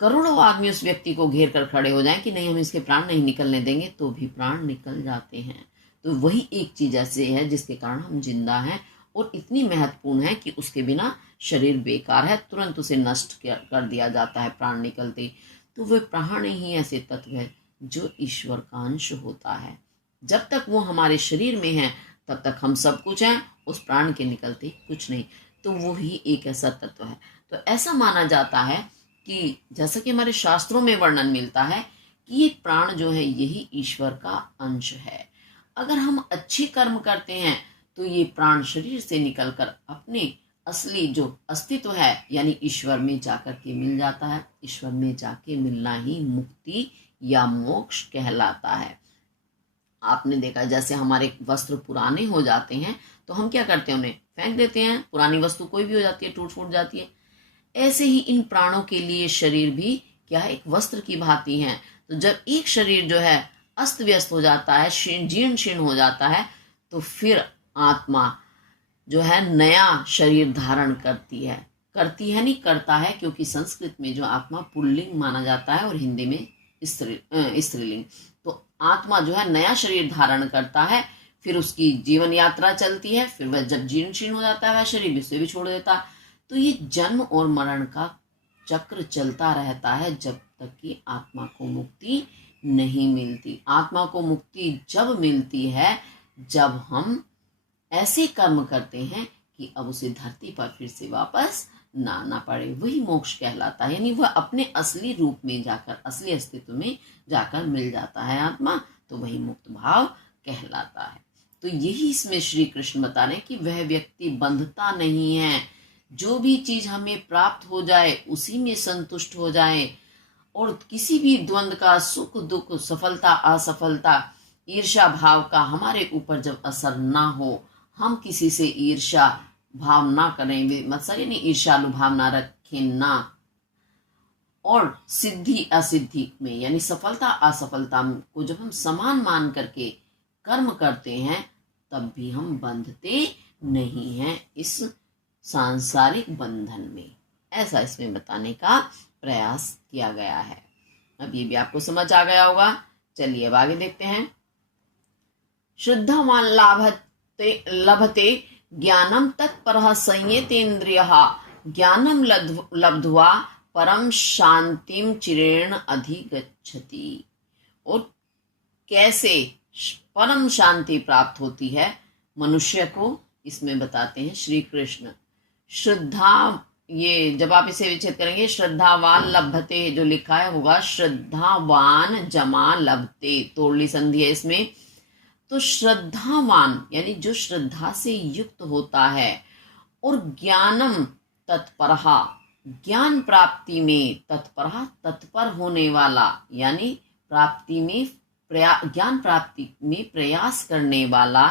करोड़ों आदमी उस व्यक्ति को घेर कर खड़े हो जाएं कि नहीं, हम इसके प्राण नहीं निकलने देंगे, तो भी प्राण निकल जाते हैं। तो वही एक चीज ऐसे है जिसके कारण हम जिंदा हैं, और इतनी महत्वपूर्ण है कि उसके बिना शरीर बेकार है, तुरंत उसे नष्ट कर दिया जाता है प्राण निकलते। तो वह प्राण ही ऐसे तत्व है जो ईश्वर का अंश होता है। जब तक वो हमारे शरीर में है तब तक हम सब कुछ हैं, उस प्राण के निकलते कुछ नहीं। तो वो ही एक ऐसा तत्व है। तो ऐसा माना जाता है कि जैसा कि हमारे शास्त्रों में वर्णन मिलता है कि ये प्राण जो है यही ईश्वर का अंश है। अगर हम अच्छी कर्म करते हैं तो ये प्राण शरीर से निकलकर अपने असली जो अस्तित्व है यानी ईश्वर में जाकर के मिल जाता है। ईश्वर में जाके मिलना ही मुक्ति या मोक्ष कहलाता है। आपने देखा, जैसे हमारे वस्त्र पुराने हो जाते हैं तो हम क्या करते हैं, उन्हें फेंक देते हैं। पुरानी वस्तु कोई भी हो जाती है, टूट फूट जाती है। ऐसे ही इन प्राणों के लिए शरीर भी क्या है, एक वस्त्र की भांति है। तो जब एक शरीर जो है अस्त व्यस्त हो जाता है, जीर्ण शीर्ण हो जाता है, तो फिर आत्मा जो है नया शरीर धारण करती है। नहीं, करता है, क्योंकि संस्कृत में जो आत्मा पुल्लिंग माना जाता है और हिंदी में स्त्रीलिंग। तो आत्मा जो है नया शरीर धारण करता है, फिर उसकी जीवन यात्रा चलती है। फिर वह जब जीर्ण शीर्ण हो जाता है वह शरीर उसे भी छोड़ देता है। तो ये जन्म और मरण का चक्र चलता रहता है जब तक कि आत्मा को मुक्ति नहीं मिलती। आत्मा को मुक्ति जब मिलती है जब हम ऐसे कर्म करते हैं कि अब उसे धरती पर फिर से वापस ना आना पड़े। वही मोक्ष कहलाता है, यानी वह अपने असली रूप में जाकर, असली अस्तित्व में जाकर मिल जाता है आत्मा, तो वही मुक्त भाव कहलाता है। तो यही इसमें श्री कृष्ण बता रहे हैं कि वह व्यक्ति बंधता नहीं है। जो भी चीज हमें प्राप्त हो जाए उसी में संतुष्ट हो जाए, और किसी भी द्वंद का, सुख दुख, सफलता असफलता, ईर्ष्या भाव का हमारे ऊपर जब असर ना हो, हम किसी से ईर्ष्या भाव ना करें, मतलब यानी ईर्ष्यालु भाव ना रखें ना, और सिद्धि असिद्धि में यानी सफलता असफलता को जब हम समान मान करके कर्म करते हैं, तब भी हम बंधते नहीं हैं इस सांसारिक बंधन में। ऐसा इसमें बताने का प्रयास किया गया है। अब ये भी आपको समझ आ गया होगा। चलिए अब आगे देखते हैं। शुद्धवान लभते ज्ञानम तत्परः संयतेन्द्रियः ज्ञानम लब्ध्वा परम शांतिम चिरेण अधिगच्छति। और कैसे परम शांति प्राप्त होती है मनुष्य को, इसमें बताते हैं श्री कृष्ण। श्रद्धा, ये जब आप इसे विच्छेद करेंगे, श्रद्धावान लभते जो लिखा है होगा श्रद्धावान जमा लभते, तोड़ली संधि है इसमें। तो श्रद्धावान यानी जो श्रद्धा से युक्त होता है, और ज्ञानम तत्परहा, ज्ञान प्राप्ति में तत्परहा, तत्पर होने वाला, यानी प्राप्ति में ज्ञान प्राप्ति में प्रयास करने वाला।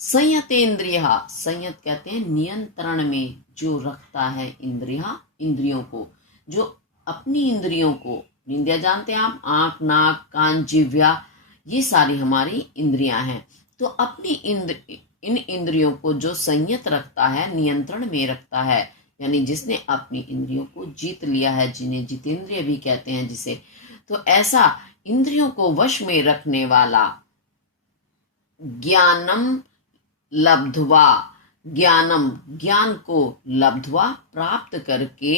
संयतेन्द्रिय, संयत कहते हैं नियंत्रण में जो रखता है इंद्रियों को, जो अपनी इंद्रियों को, इंद्रिया जानते हैं आप, आंख, नाक, कान, जिह्वा, ये सारी हमारी इंद्रियां हैं। तो अपनी इन इंद्रियों को जो संयत रखता है, नियंत्रण में रखता है, यानी जिसने अपनी इंद्रियों को जीत लिया है, जिन्हें जितेंद्रिय भी कहते हैं जिसे, तो ऐसा इंद्रियों को वश में रखने वाला ज्ञानम लब्ध्वा, ज्ञानम ज्ञान को लब्ध्वा प्राप्त करके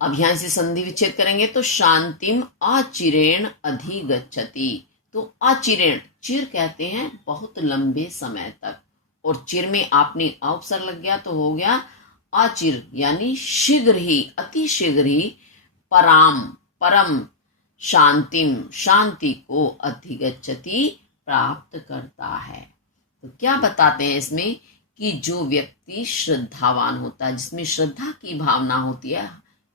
अब यहां से संधि विच्छेद करेंगे तो शांतिम अचिरेण अधिगच्छति। तो अचिरेण, चिर कहते हैं बहुत लंबे समय तक, और चिर में आपने अवसर लग गया तो हो गया अचिर, यानी शीघ्र ही, अति शीघ्र ही, पराम, परम, शांतिम, शांति को, अधिगच्छति, प्राप्त करता है। तो क्या बताते हैं इसमें कि जो व्यक्ति श्रद्धावान होता है, जिसमें श्रद्धा की भावना होती है,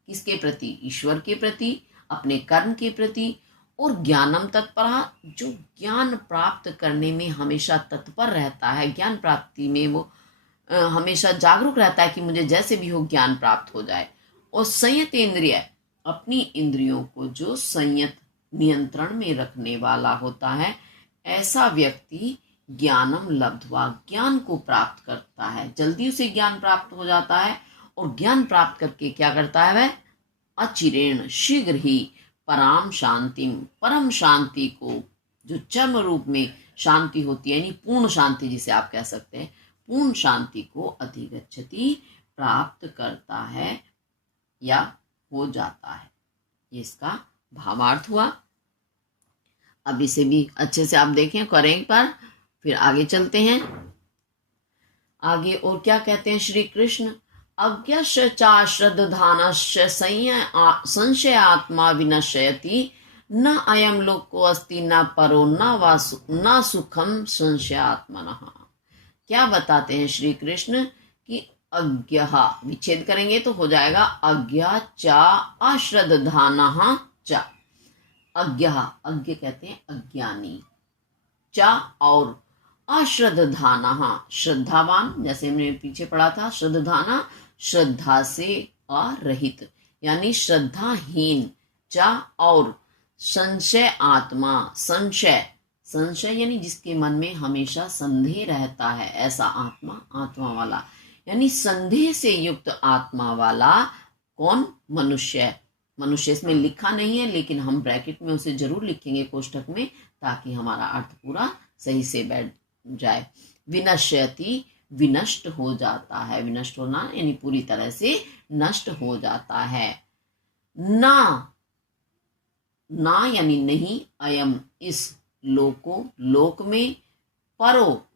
किसके प्रति? ईश्वर के प्रति, अपने कर्म के प्रति, और ज्ञानम तत्पर, जो ज्ञान प्राप्त करने में हमेशा तत्पर रहता है, ज्ञान प्राप्ति में वो हमेशा जागरूक रहता है कि मुझे जैसे भी हो ज्ञान प्राप्त हो जाए। और संयत इंद्रिय, अपनी इंद्रियों को जो संयत, नियंत्रण में रखने वाला होता है, ऐसा व्यक्ति ज्ञानम लब्ध्वा, ज्ञान को प्राप्त करता है, जल्दी उसे ज्ञान प्राप्त हो जाता है। और ज्ञान प्राप्त करके क्या करता है वह? अचिरेण, शीघ्र ही, पराम शांतिम, परम शांति को, जो चरम रूप में शांति होती है, यानी पूर्ण शांति जिसे आप कह सकते हैं, पूर्ण शांति को अधिगच्छति, प्राप्त करता है या हो जाता है। ये इसका भावार्थ हुआ। अब इसे भी अच्छे से आप देखें, करें एक बार, फिर आगे चलते हैं। आगे और क्या कहते हैं श्री कृष्ण? अज्ञस्य चा श्रद्धानस्य संशय आत्मा विनश्यति, न अयम लोको अस्ति न परो न सुखम संशयात्मनः। क्या बताते हैं श्री कृष्ण कि अज्ञः, विच्छेद करेंगे तो हो जाएगा अज्ञा चा अश्रद्धानः च। अज्ञः, अज्ञ कहते हैं अज्ञानी, चा और अश्रद्धानः, श्रद्धावान, जैसे हमने पीछे पढ़ा था, श्रद्धाना श्रद्धा से अरहित, यानी श्रद्धाहीन, चा और संशय आत्मा, संशय, संशय यानी जिसके मन में हमेशा संदेह रहता है, ऐसा आत्मा, आत्मा वाला, यानी संदेह से युक्त आत्मा वाला। कौन? मनुष्य। मनुष्य इसमें लिखा नहीं है, लेकिन हम ब्रैकेट में उसे जरूर लिखेंगे कोष्ठक में, ताकि हमारा अर्थ पूरा सही से बैठ जाए। विनश्यति, विनष्ट हो जाता है, विनष्ट होना यानी पूरी तरह से नष्ट हो जाता है। ना, ना यानी नहीं, अयम इस, लोको लोक में, परो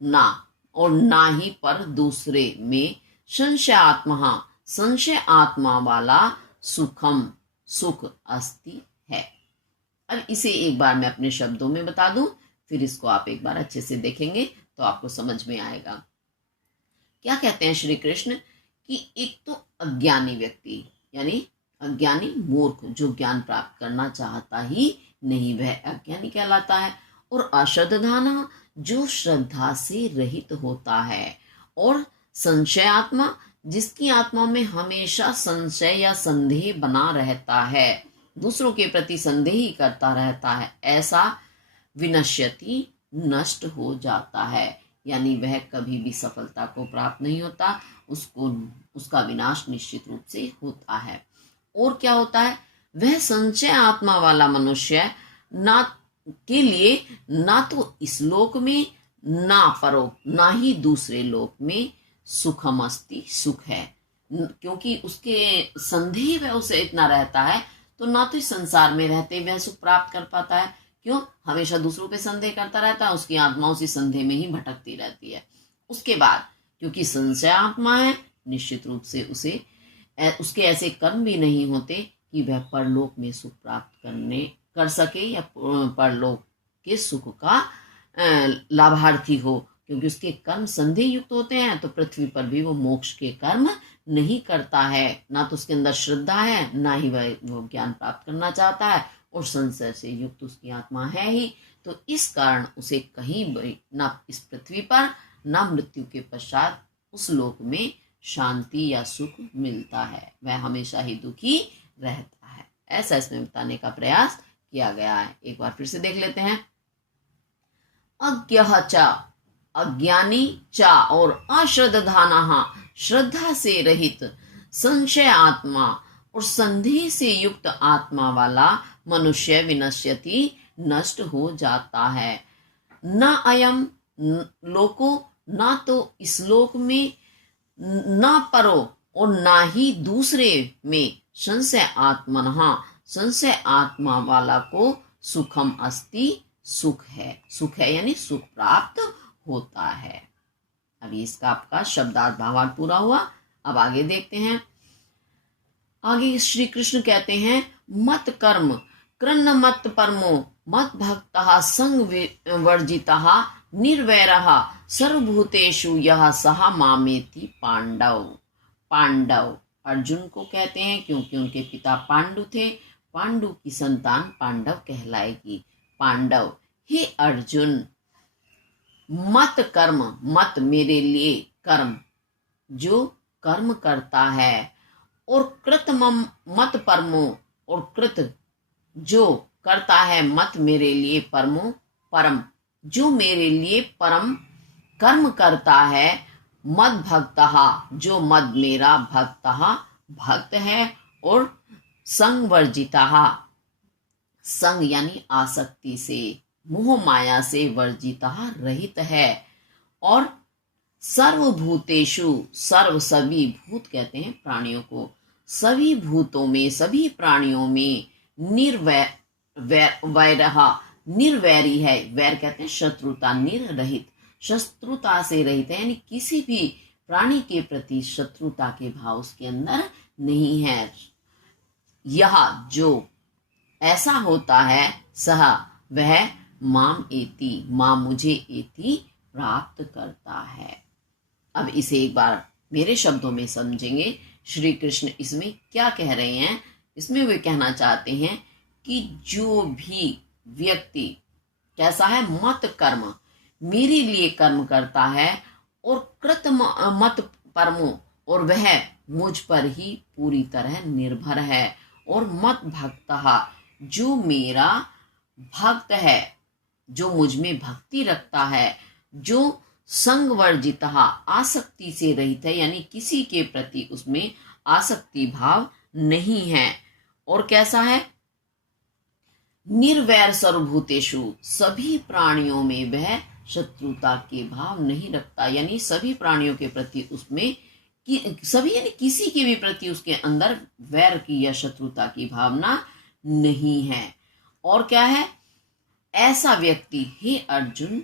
ना, और ना ही पर दूसरे में, संशय आत्मा, संशय आत्मा वाला, सुखम सुख अस्ति है। अब इसे एक बार मैं अपने शब्दों में बता दूं, फिर इसको आप एक बार अच्छे से देखेंगे तो आपको समझ में आएगा। क्या कहते हैं श्री कृष्ण कि एक तो अज्ञानी व्यक्ति, यानी अज्ञानी मूर्ख, जो ज्ञान प्राप्त करना चाहता ही नहीं, वह अज्ञानी कहलाता है। और अश्रद्धाना, जो श्रद्धा से रहित होता है। और संशय आत्मा, जिसकी आत्मा में हमेशा संशय या संदेह बना रहता है, दूसरों के प्रति संदेह ही करता रहता है, ऐसा विनश्यति, नष्ट हो जाता है, यानी वह कभी भी सफलता को प्राप्त नहीं होता, उसको, उसका विनाश निश्चित रूप से होता है। और क्या होता है? वह संशय आत्मा वाला मनुष्य ना के लिए ना तो इस लोक में, ना परो, ना ही दूसरे लोक में सुखमस्ति, सुख है, क्योंकि उसके संदेह वह उसे इतना रहता है, तो ना तो इस संसार में रहते वह सुख प्राप्त कर पाता है। क्यों? हमेशा दूसरों पे संदेह करता रहता है, उसकी आत्मा उसी संदेह में ही भटकती रहती है। उसके बाद क्योंकि संशय आत्मा है, निश्चित रूप से उसके ऐसे कर्म भी नहीं होते कि वह परलोक में सुख प्राप्त कर सके या परलोक के सुख का लाभार्थी हो, क्योंकि उसके कर्म संदेह युक्त होते हैं। तो पृथ्वी पर भी वो मोक्ष के कर्म नहीं करता है, ना तो उसके अंदर श्रद्धा है, ना ही वो ज्ञान प्राप्त करना चाहता है, और संशय से युक्त उसकी आत्मा है ही। तो इस कारण उसे कहीं भी, ना इस पृथ्वी पर, ना मृत्यु के पश्चात उस लोक में शांति या सुख मिलता है, वह हमेशा ही दुखी रहता है। ऐसा इसमें बताने का प्रयास किया गया है। एक बार फिर से देख लेते हैं। अज्ञः च, अज्ञानी, चा और अश्रद्धानः, श्रद्धा से रहित, संशय आत्मा और संदेह से युक्त आत्मा वाला मनुष्य विनश्यति, नष्ट हो जाता है। न अयम लोको, ना तो इस लोक में, ना परो और ना ही दूसरे में संशय आत्मनः, संशय आत्मा वाला को सुखम अस्ति, सुख है यानी सुख प्राप्त होता है। अभी इसका आपका शब्दार्थ भावार्थ पूरा हुआ। अब आगे देखते हैं। आगे श्री कृष्ण कहते हैं मत कर्म कृन्न मत परमो मत भक्तः संग वर्जितः निर्वैरः सर्वभूतेषु यः सः मामेति पांडव। पांडव अर्जुन को कहते हैं क्योंकि उनके पिता पांडु थे। पांडु की संतान पांडव कहलाएगी। पांडव, हे अर्जुन, मत कर्म, मत मेरे लिए कर्म, जो कर्म करता है, और कृत मत परमो, और कृत जो करता है, मत मेरे लिए परमो, परम जो मेरे लिए परम कर्म करता है, मद भक्तः जो मद मेरा भक्तः भक्त है, और संग वर्जितः, संग यानी आसक्ति से, मोह माया से वर्जितः रहित है, और सर्वभूतेषु, सर्व सभी, भूत कहते हैं प्राणियों को, सभी भूतों में, सभी प्राणियों में, वैरः निर्वैरी है, वैर कहते हैं शत्रुता, निर्रहित शत्रुता से रहित है, यानी किसी भी प्राणी के प्रति शत्रुता के भाव उसके अंदर नहीं है। यह जो ऐसा होता है, सह वह माम एति, मां मुझे एति प्राप्त करता है। अब इसे एक बार मेरे शब्दों में समझेंगे। श्री कृष्ण इसमें क्या कह रहे हैं? इसमें वे कहना चाहते हैं कि जो भी व्यक्ति कैसा है, मत कर्म, मेरे लिए कर्म करता है, और कृत मत परमो, और वह मुझ पर ही पूरी तरह निर्भर है, और मत भक्तः जो मेरा भक्त है, जो मुझ में भक्ति रखता है, जो संग वर्जितः आसक्ति से रहित है, यानी किसी के प्रति उसमें आसक्ति भाव नहीं है, और कैसा है, निर्वैर सर्वभूतेषु, सभी प्राणियों में वह शत्रुता के भाव नहीं रखता, यानी सभी प्राणियों के प्रति उसमें सभी यानी किसी के भी प्रति उसके अंदर वैर की या शत्रुता की भावना नहीं है। और क्या है, ऐसा व्यक्ति, हे अर्जुन,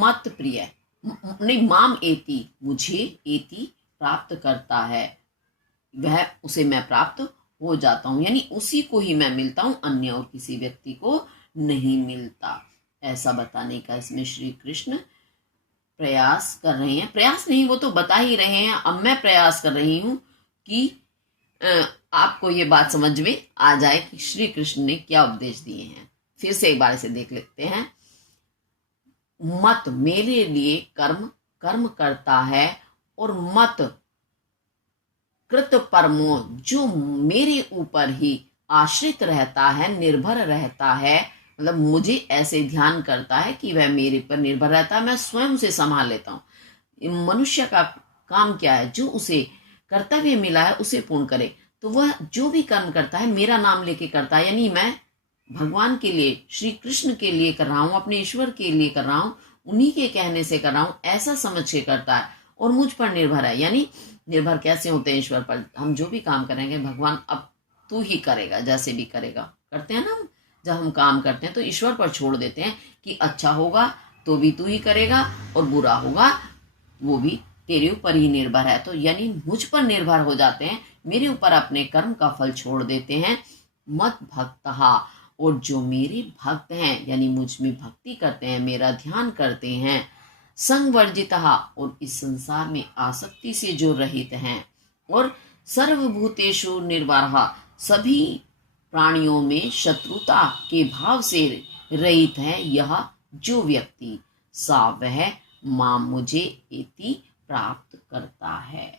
मत प्रिय नहीं, माम एति, मुझे एति प्राप्त करता है, वह उसे मैं प्राप्त हो जाता हूं, यानी उसी को ही मैं मिलता हूं, अन्य और किसी व्यक्ति को नहीं मिलता। ऐसा बताने का इसमें श्री कृष्ण प्रयास कर रहे हैं। प्रयास नहीं, वो तो बता ही रहे हैं। अब मैं प्रयास कर रही हूं कि आपको ये बात समझ में आ जाए कि श्री कृष्ण ने क्या उपदेश दिए हैं। फिर से एक बार इसे देख लेते हैं। मत मेरे लिए कर्म करता है, और मत कृत परमो जो मेरे ऊपर ही आश्रित रहता है, निर्भर रहता है, मतलब मुझे ऐसे ध्यान करता है कि वह मेरे पर निर्भर रहता है, मैं स्वयं उसे संभाल लेता हूँ। मनुष्य का काम क्या है, जो उसे कर्तव्य मिला है उसे पूर्ण करे। तो वह जो भी कर्म करता है मेरा नाम लेके करता है, यानी मैं भगवान के लिए, श्री कृष्ण के लिए कर रहा हूँ, अपने ईश्वर के लिए कर रहा हूँ, उन्हीं के कहने से कर रहा हूँ, ऐसा समझ के करता है, और मुझ पर निर्भर है। यानी निर्भर कैसे होते हैं ईश्वर पर, हम जो भी काम करेंगे भगवान अब तू ही करेगा, जैसे भी करेगा, करते हैं ना, जब हम काम करते हैं तो ईश्वर पर छोड़ देते हैं कि अच्छा होगा तो भी तू ही करेगा, और बुरा होगा वो भी तेरे ऊपर ही निर्भर है। तो यानी मुझ पर निर्भर हो जाते हैं, मेरे ऊपर अपने कर्म का फल छोड़ देते हैं। मत भक्तः, और जो मेरे भक्त हैं, यानी मुझ में भक्ति करते हैं, मेरा ध्यान करते हैं, संग वर्जितः, और इस संसार में आसक्ति से जो रहित हैं, और सर्वभूतेषु निर्वरः, सभी प्राणियों में शत्रुता के भाव से रहित है, यह जो व्यक्ति, सा वह मां मुझे एति प्राप्त करता है,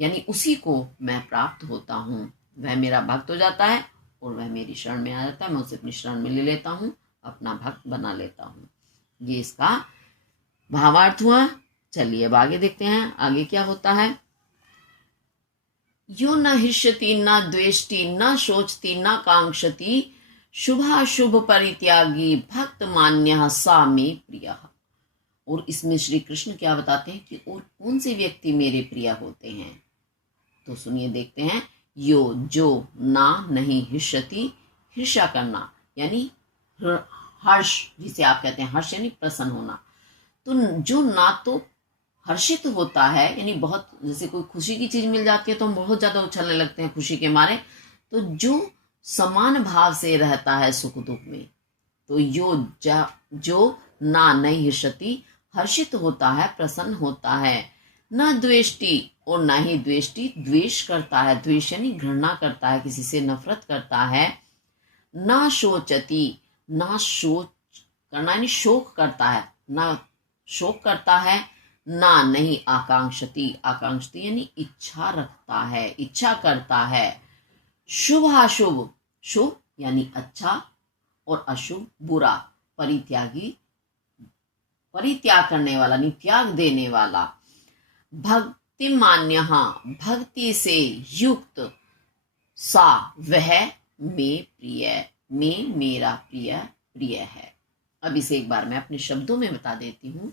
यानी उसी को मैं प्राप्त होता हूँ। वह मेरा भक्त हो जाता है, और वह मेरी शरण में आ जाता है, मैं उसे अपनी शरण में ले लेता हूँ, अपना भक्त बना लेता हूँ। ये इसका भावार्थ हुआ। चलिए अब आगे देखते हैं, आगे क्या होता है। यो न हृष्यति न द्वेष्टि न शोचति न कांक्षति शुभाशुभ परित्यागी भक्त मान्यः सा मे प्रियः। और इसमें श्री कृष्ण क्या बताते हैं कि और कौन से व्यक्ति मेरे प्रिय होते हैं। तो सुनिए, देखते हैं। यो, जो, ना, नहीं, हिष्यति, हिर्षा करना यानी हर्ष, जिसे आप कहते हैं हर्ष यानी प्रसन्न होना। तो जो ना तो हर्षित होता है यानी बहुत, जैसे कोई खुशी की चीज मिल जाती है तो हम बहुत ज्यादा उछलने लगते हैं खुशी के मारे। तो जो समान भाव से रहता है सुख दुख में, तो जो ना नहीं हर्षति, हर्षित होता है, प्रसन्न होता है। न द्वेष्टि, और ना ही द्वेष्टि, द्वेष करता है, द्वेष यानी घृणा करता है, किसी से नफरत करता है। न शोचति, ना शोच करना यानी शोक करता है, ना शोक करता है। ना नहीं आकांक्षति, आकांक्षति यानी इच्छा रखता है, इच्छा करता है। शुभाशुभ, शुभ यानी अच्छा और अशुभ बुरा, परित्यागी, परित्याग करने वाला नहीं, त्याग देने वाला। भक्ति मान्य, भक्ति से युक्त, सा वह में प्रिय, में मेरा प्रिय प्रिय है। अब इसे एक बार मैं अपने शब्दों में बता देती हूँ।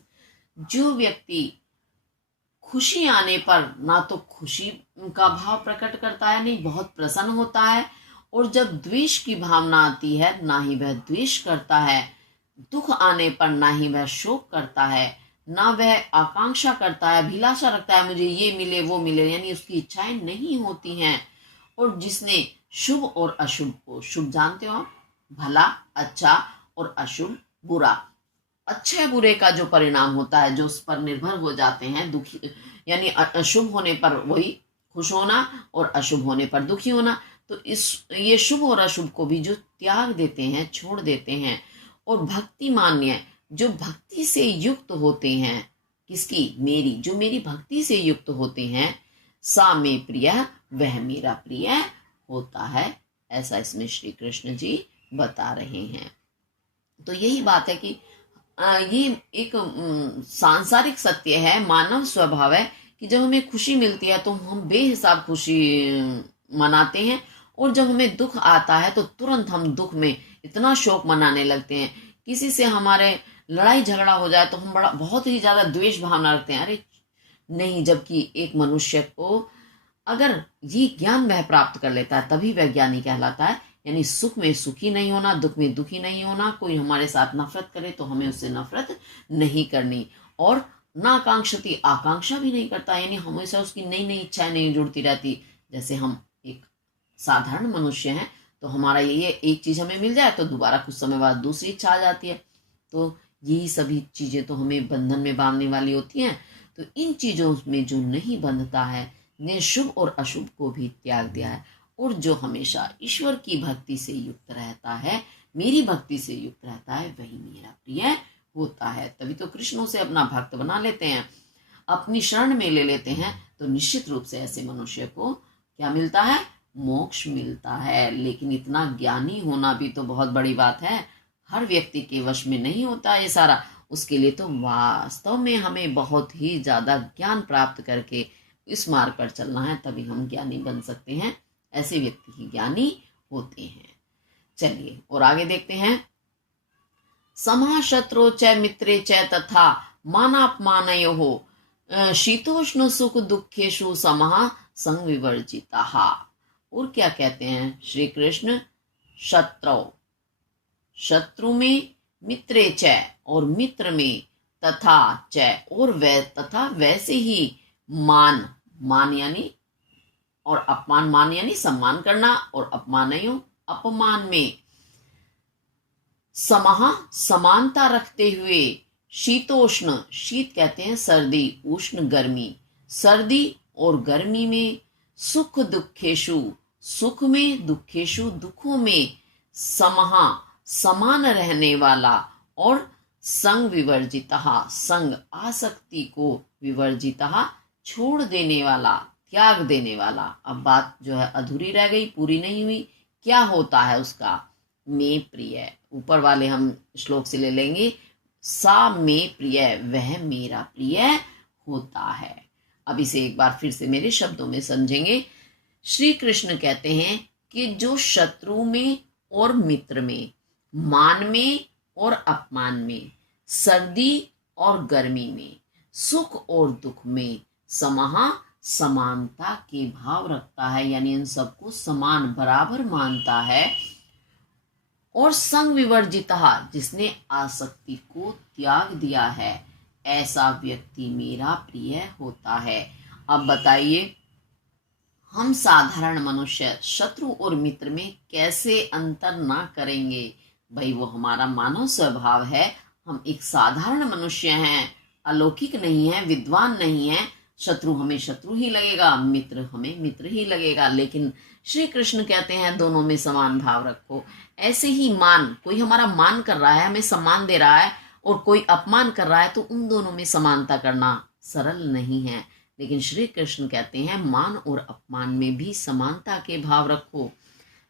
जो व्यक्ति खुशी आने पर ना तो खुशी का भाव प्रकट करता है, नहीं बहुत प्रसन्न होता है, और जब द्वेष की भावना आती है ना ही वह द्वेष करता है, दुख आने पर ना ही वह शोक करता है, ना वह आकांक्षा करता है, अभिलाषा रखता है मुझे ये मिले वो मिले, यानी उसकी इच्छाएं नहीं होती हैं। और जिसने शुभ और अशुभ को, शुभ जानते हो आप, भला, अच्छा, और अशुभ बुरा, अच्छे बुरे का जो परिणाम होता है, जो उस पर निर्भर हो जाते हैं, दुखी यानी अशुभ होने पर वही खुश होना और अशुभ होने पर दुखी होना। तो ये शुभ और अशुभ को भी जो त्याग देते हैं, छोड़ देते हैं, और भक्ति मान्य, जो भक्ति से युक्त होते हैं, किसकी, मेरी, जो मेरी भक्ति से युक्त होते हैं, सा में प्रिय, वह मेरा प्रिय होता है। ऐसा इसमें श्री कृष्ण जी बता रहे हैं। तो यही बात है कि ये एक सांसारिक सत्य है, मानव स्वभाव है कि जब हमें खुशी मिलती है तो हम बेहिसाब खुशी मनाते हैं, और जब हमें दुख आता है तो तुरंत हम दुख में इतना शोक मनाने लगते हैं। किसी से हमारे लड़ाई झगड़ा हो जाए तो हम बहुत ही ज्यादा द्वेष भावना रखते हैं, अरे नहीं, जबकि एक मनुष्य को अगर ये ज्ञान वह प्राप्त कर लेता है तभी वह ज्ञानी कहलाता है। यानी सुख में सुखी नहीं होना, दुख में दुखी नहीं होना, कोई हमारे साथ नफरत करे तो हमें उससे नफरत नहीं करनी, और ना आकांक्षती, आकांक्षा भी नहीं करता, यानी हमेशा उसकी नई नई इच्छाएं नहीं जुड़ती रहती। जैसे हम एक साधारण मनुष्य हैं तो हमारा ये एक चीज हमें मिल जाए तो दोबारा कुछ समय बाद दूसरी इच्छा आ जाती है। तो यही सभी चीजें तो हमें बंधन में बांधने वाली होती हैं। तो इन चीजों में जो नहीं बंधता है, ने शुभ और अशुभ को भी त्याग दिया है, और जो हमेशा ईश्वर की भक्ति से युक्त रहता है, मेरी भक्ति से युक्त रहता है, वही मेरा प्रिय होता है। तभी तो कृष्ण से अपना भक्त बना लेते हैं, अपनी शरण में ले लेते हैं। तो निश्चित रूप से ऐसे मनुष्य को क्या मिलता है, मोक्ष मिलता है। लेकिन इतना ज्ञानी होना भी तो बहुत बड़ी बात है, हर व्यक्ति के वश में नहीं होता ये सारा। उसके लिए तो वास्तव में हमें बहुत ही ज्यादा ज्ञान प्राप्त करके इस मार्ग पर चलना है, तभी हम ज्ञानी बन सकते हैं। ऐसे व्यक्ति ही ज्ञानी होते हैं। चलिए और आगे देखते हैं। समः शत्रु च मित्रे च तथा मानापमानयोः शीतोष्ण सुख दुखेषु समः संविवर्जिताः। और क्या कहते हैं श्री कृष्ण, शत्रु में, मित्रे च और मित्र में, तथा च और तथा वैसे ही, मान यानी और अपमान, मान यानी सम्मान करना, और अपमानयो अपमान में, समः समानता रखते हुए, शीतोष्ण, शीत कहते हैं सर्दी, उष्ण गर्मी, सर्दी और गर्मी में, सुख दुखेषु, सुख में, दुखेषु दुखों में, समः समान रहने वाला, और संग विवर्जितः, संग आसक्ति को, विवर्जितः छोड़ देने वाला, त्याग देने वाला। अब बात जो है अधूरी रह गई, पूरी नहीं हुई। क्या होता है उसका, में प्रिय, ऊपर वाले हम श्लोक से ले लेंगे, सा में प्रिय, वह मेरा प्रिय होता है। अब इसे एक बार फिर से मेरे शब्दों में समझेंगे। श्री कृष्ण कहते हैं कि जो शत्रु में और मित्र में, मान में और अपमान में, सर्दी और गर्मी में, सुख और दुख में, समः समानता के भाव रखता है, यानी इन सबको समान बराबर मानता है। और संग विवर्जितः, जिसने आसक्ति को त्याग दिया है, ऐसा व्यक्ति मेरा प्रिय होता है। अब बताइए, हम साधारण मनुष्य शत्रु और मित्र में कैसे अंतर ना करेंगे? भाई वो हमारा मानव स्वभाव है। हम एक साधारण मनुष्य हैं, अलौकिक नहीं है, विद्वान नहीं है। शत्रु हमें शत्रु ही लगेगा, मित्र हमें मित्र ही लगेगा। लेकिन श्री कृष्ण कहते हैं दोनों में समान भाव रखो। ऐसे ही मान, कोई हमारा मान कर रहा है, हमें सम्मान दे रहा है, और कोई अपमान कर रहा है, तो उन दोनों में समानता करना सरल नहीं है। लेकिन श्री कृष्ण कहते हैं मान और अपमान में भी समानता के भाव रखो।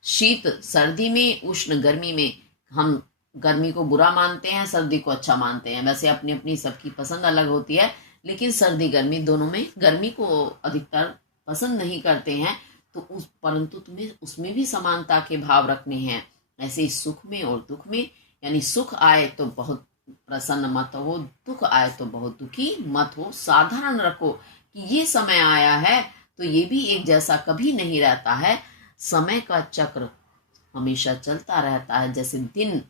शीत सर्दी में, उष्ण गर्मी में। हम गर्मी को बुरा मानते हैं, सर्दी को अच्छा मानते हैं। वैसे अपनी अपनी सबकी पसंद अलग होती है, लेकिन सर्दी गर्मी दोनों में, गर्मी को अधिकतर पसंद नहीं करते हैं, तो परंतु तुम्हें उसमें भी समानता के भाव रखने हैं। ऐसे ही सुख में और दुख में, यानी सुख आए तो बहुत प्रसन्न मत हो, दुख आए तो बहुत दुखी मत हो। साधारण रखो कि ये समय आया है तो ये भी एक जैसा कभी नहीं रहता है। समय का चक्र हमेशा चलता रहता है। जैसे दिन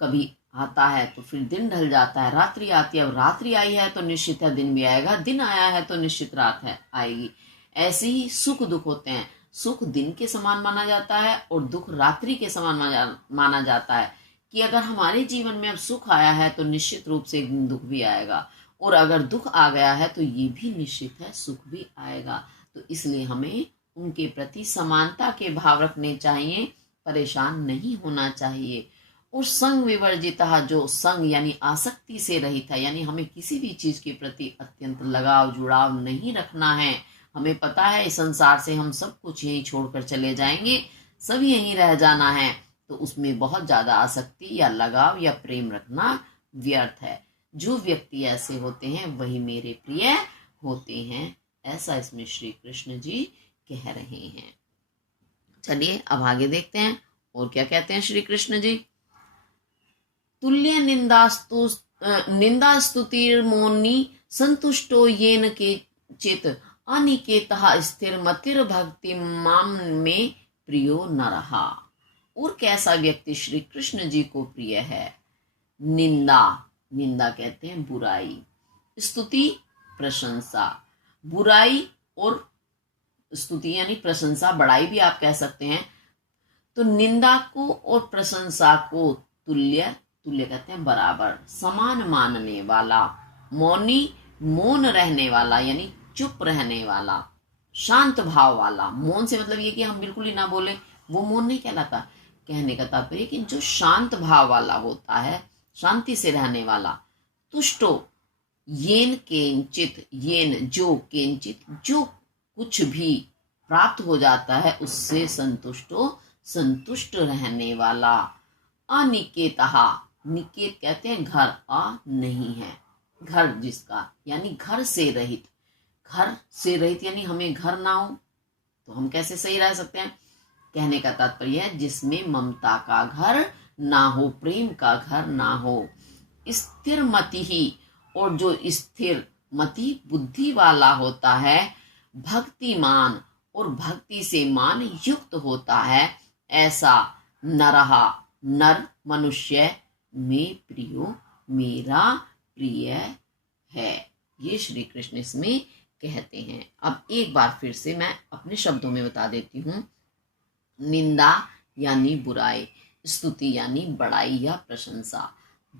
कभी आता है तो फिर दिन ढल जाता है, रात्रि आती है। अब रात्रि आई है तो निश्चित है दिन भी आएगा, दिन आया है तो निश्चित रात है आएगी। ऐसे ही सुख दुख होते हैं। सुख दिन के समान माना जाता है और दुख रात्रि के समान माना जाता है। कि अगर हमारे जीवन में अब सुख आया है तो निश्चित रूप से एक दिन दुख भी आएगा, और अगर दुख आ गया है तो ये भी निश्चित है सुख भी आएगा। तो इसलिए हमें उनके प्रति समानता के भाव रखने चाहिए, परेशान नहीं होना चाहिए। और संग विवर्जितः, जो संग यानी आसक्ति से रहित है, यानी हमें किसी भी चीज के प्रति अत्यंत लगाव जुड़ाव नहीं रखना है। हमें पता है इस संसार से हम सब कुछ यहीं छोड़कर चले जाएंगे, सब यहीं रह जाना है, तो उसमें बहुत ज्यादा आसक्ति या लगाव या प्रेम रखना व्यर्थ है। जो व्यक्ति ऐसे होते हैं वही मेरे प्रिय होते हैं, ऐसा इसमें श्री कृष्ण जी कह रहे हैं। चलिए अब आगे देखते हैं और क्या कहते हैं श्री कृष्ण जी। तुल्य निंदा स्तुतिर्मोनि संतुष्टो येन के चित अनिकेतः स्थिर मतिर भक्ति माम में प्रियो न रहा। और कैसा व्यक्ति श्री कृष्ण जी को प्रिय है? निंदा, निंदा कहते हैं बुराई, स्तुति प्रशंसा, बुराई और स्तुति यानी प्रशंसा, बड़ाई भी आप कह सकते हैं। तो निंदा को और प्रशंसा को तुल्य, तुल्य कहते हैं बराबर, समान मानने वाला, मौनी मौन रहने वाला यानी चुप रहने वाला, शांत भाव वाला। मौन से मतलब ये कि हम बिल्कुल ही ना बोले, वो मौन नहीं कहलाता। कहने का तात्पर्य कि जो शांत भाव वाला होता है, शांति से रहने वाला। तुष्टो येन केंचित, येन जो, केंचित जो कुछ भी प्राप्त हो जाता है उससे संतुष्टो, संतुष्ट रहने वाला। अनिकेतः, निकेत कहते हैं घर, नहीं है घर जिसका, यानी घर से रहित। घर से रहित यानी हमें घर ना हो तो हम कैसे सही रह सकते हैं? कहने का तात्पर्य है जिसमें ममता का घर ना हो, प्रेम का घर ना हो। स्थिर मति ही, और जो स्थिर मति बुद्धि वाला होता है, भक्तिमान और भक्ति से मान युक्त होता है, ऐसा नरहा, नर मनुष्य में प्रियो, मेरा प्रिय है। ये श्री कृष्ण इसमें कहते हैं। अब एक बार फिर से मैं अपने शब्दों में बता देती हूँ। निंदा यानी बुराई, स्तुति यानी बड़ाई या प्रशंसा,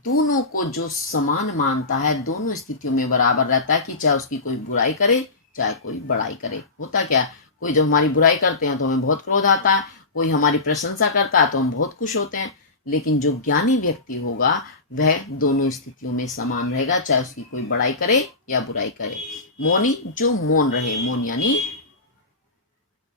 दोनों को जो समान मानता है, दोनों स्थितियों में बराबर रहता है कि चाहे उसकी कोई बुराई करे चाहे कोई बड़ाई करे। होता क्या है, कोई जब हमारी बुराई करते हैं तो हमें बहुत क्रोध आता है, कोई हमारी प्रशंसा करता है तो हम बहुत खुश होते हैं। लेकिन जो ज्ञानी व्यक्ति होगा वह दोनों स्थितियों में समान रहेगा, चाहे उसकी कोई बड़ाई करे या बुराई करे। मौनी, जो मौन रहे, मौन यानी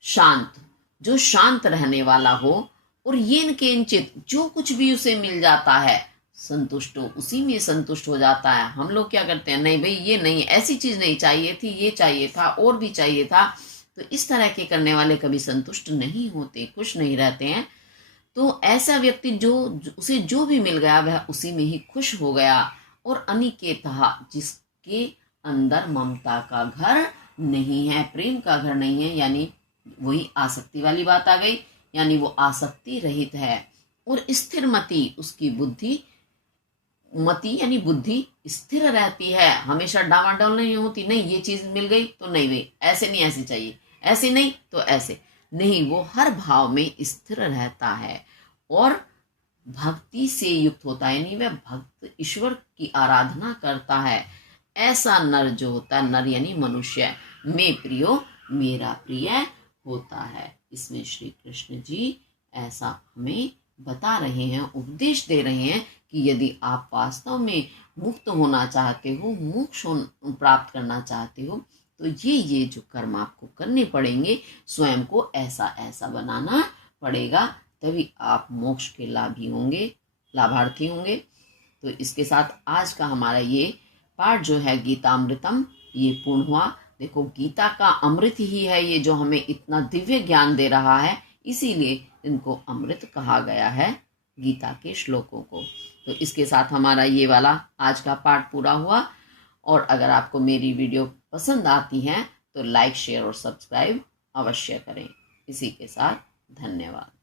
शांत, जो शांत रहने वाला हो। और येन केंचित, जो कुछ भी उसे मिल जाता है, संतुष्ट हो, उसी में संतुष्ट हो जाता है। हम लोग क्या करते हैं, नहीं भाई ये नहीं, ऐसी चीज नहीं चाहिए थी, ये चाहिए था और भी चाहिए था। तो इस तरह के करने वाले कभी संतुष्ट नहीं होते, खुश नहीं रहते हैं। तो ऐसा व्यक्ति जो उसे जो भी मिल गया वह उसी में ही खुश हो गया। और अनिकेतः, जिसके अंदर ममता का घर नहीं है, प्रेम का घर नहीं है, यानी वही आसक्ति वाली बात आ गई, यानी वो आसक्ति रहित है। और स्थिर मति, उसकी बुद्धि, मति यानी बुद्धि स्थिर रहती है, हमेशा डावाडोल नहीं होती, नहीं ये चीज मिल गई तो नहीं भाई ऐसे नहीं, ऐसे चाहिए, ऐसे नहीं तो ऐसे नहीं, वो हर भाव में स्थिर रहता है और भक्ति से युक्त होता है, यानी वह भक्त ईश्वर की आराधना करता है। ऐसा नर जो होता है, नर यानी मनुष्य, में प्रियो मेरा प्रिय होता है। इसमें श्री कृष्ण जी ऐसा हमें बता रहे हैं, उपदेश दे रहे हैं कि यदि आप वास्तव में मुक्त होना चाहते हो, मोक्ष प्राप्त करना चाहते हो, तो ये जो कर्म आपको करने पड़ेंगे, स्वयं को ऐसा ऐसा बनाना पड़ेगा, तभी आप मोक्ष के लाभी होंगे, लाभार्थी होंगे। तो इसके साथ आज का हमारा ये पाठ जो है गीतामृतम, ये पूर्ण हुआ। देखो गीता का अमृत ही है ये, जो हमें इतना दिव्य ज्ञान दे रहा है, इसीलिए इनको अमृत कहा गया है, गीता के श्लोकों को। तो इसके साथ हमारा ये वाला आज का पाठ पूरा हुआ। और अगर आपको मेरी वीडियो पसंद आती है तो लाइक, शेयर और सब्सक्राइब अवश्य करें। इसी के साथ धन्यवाद।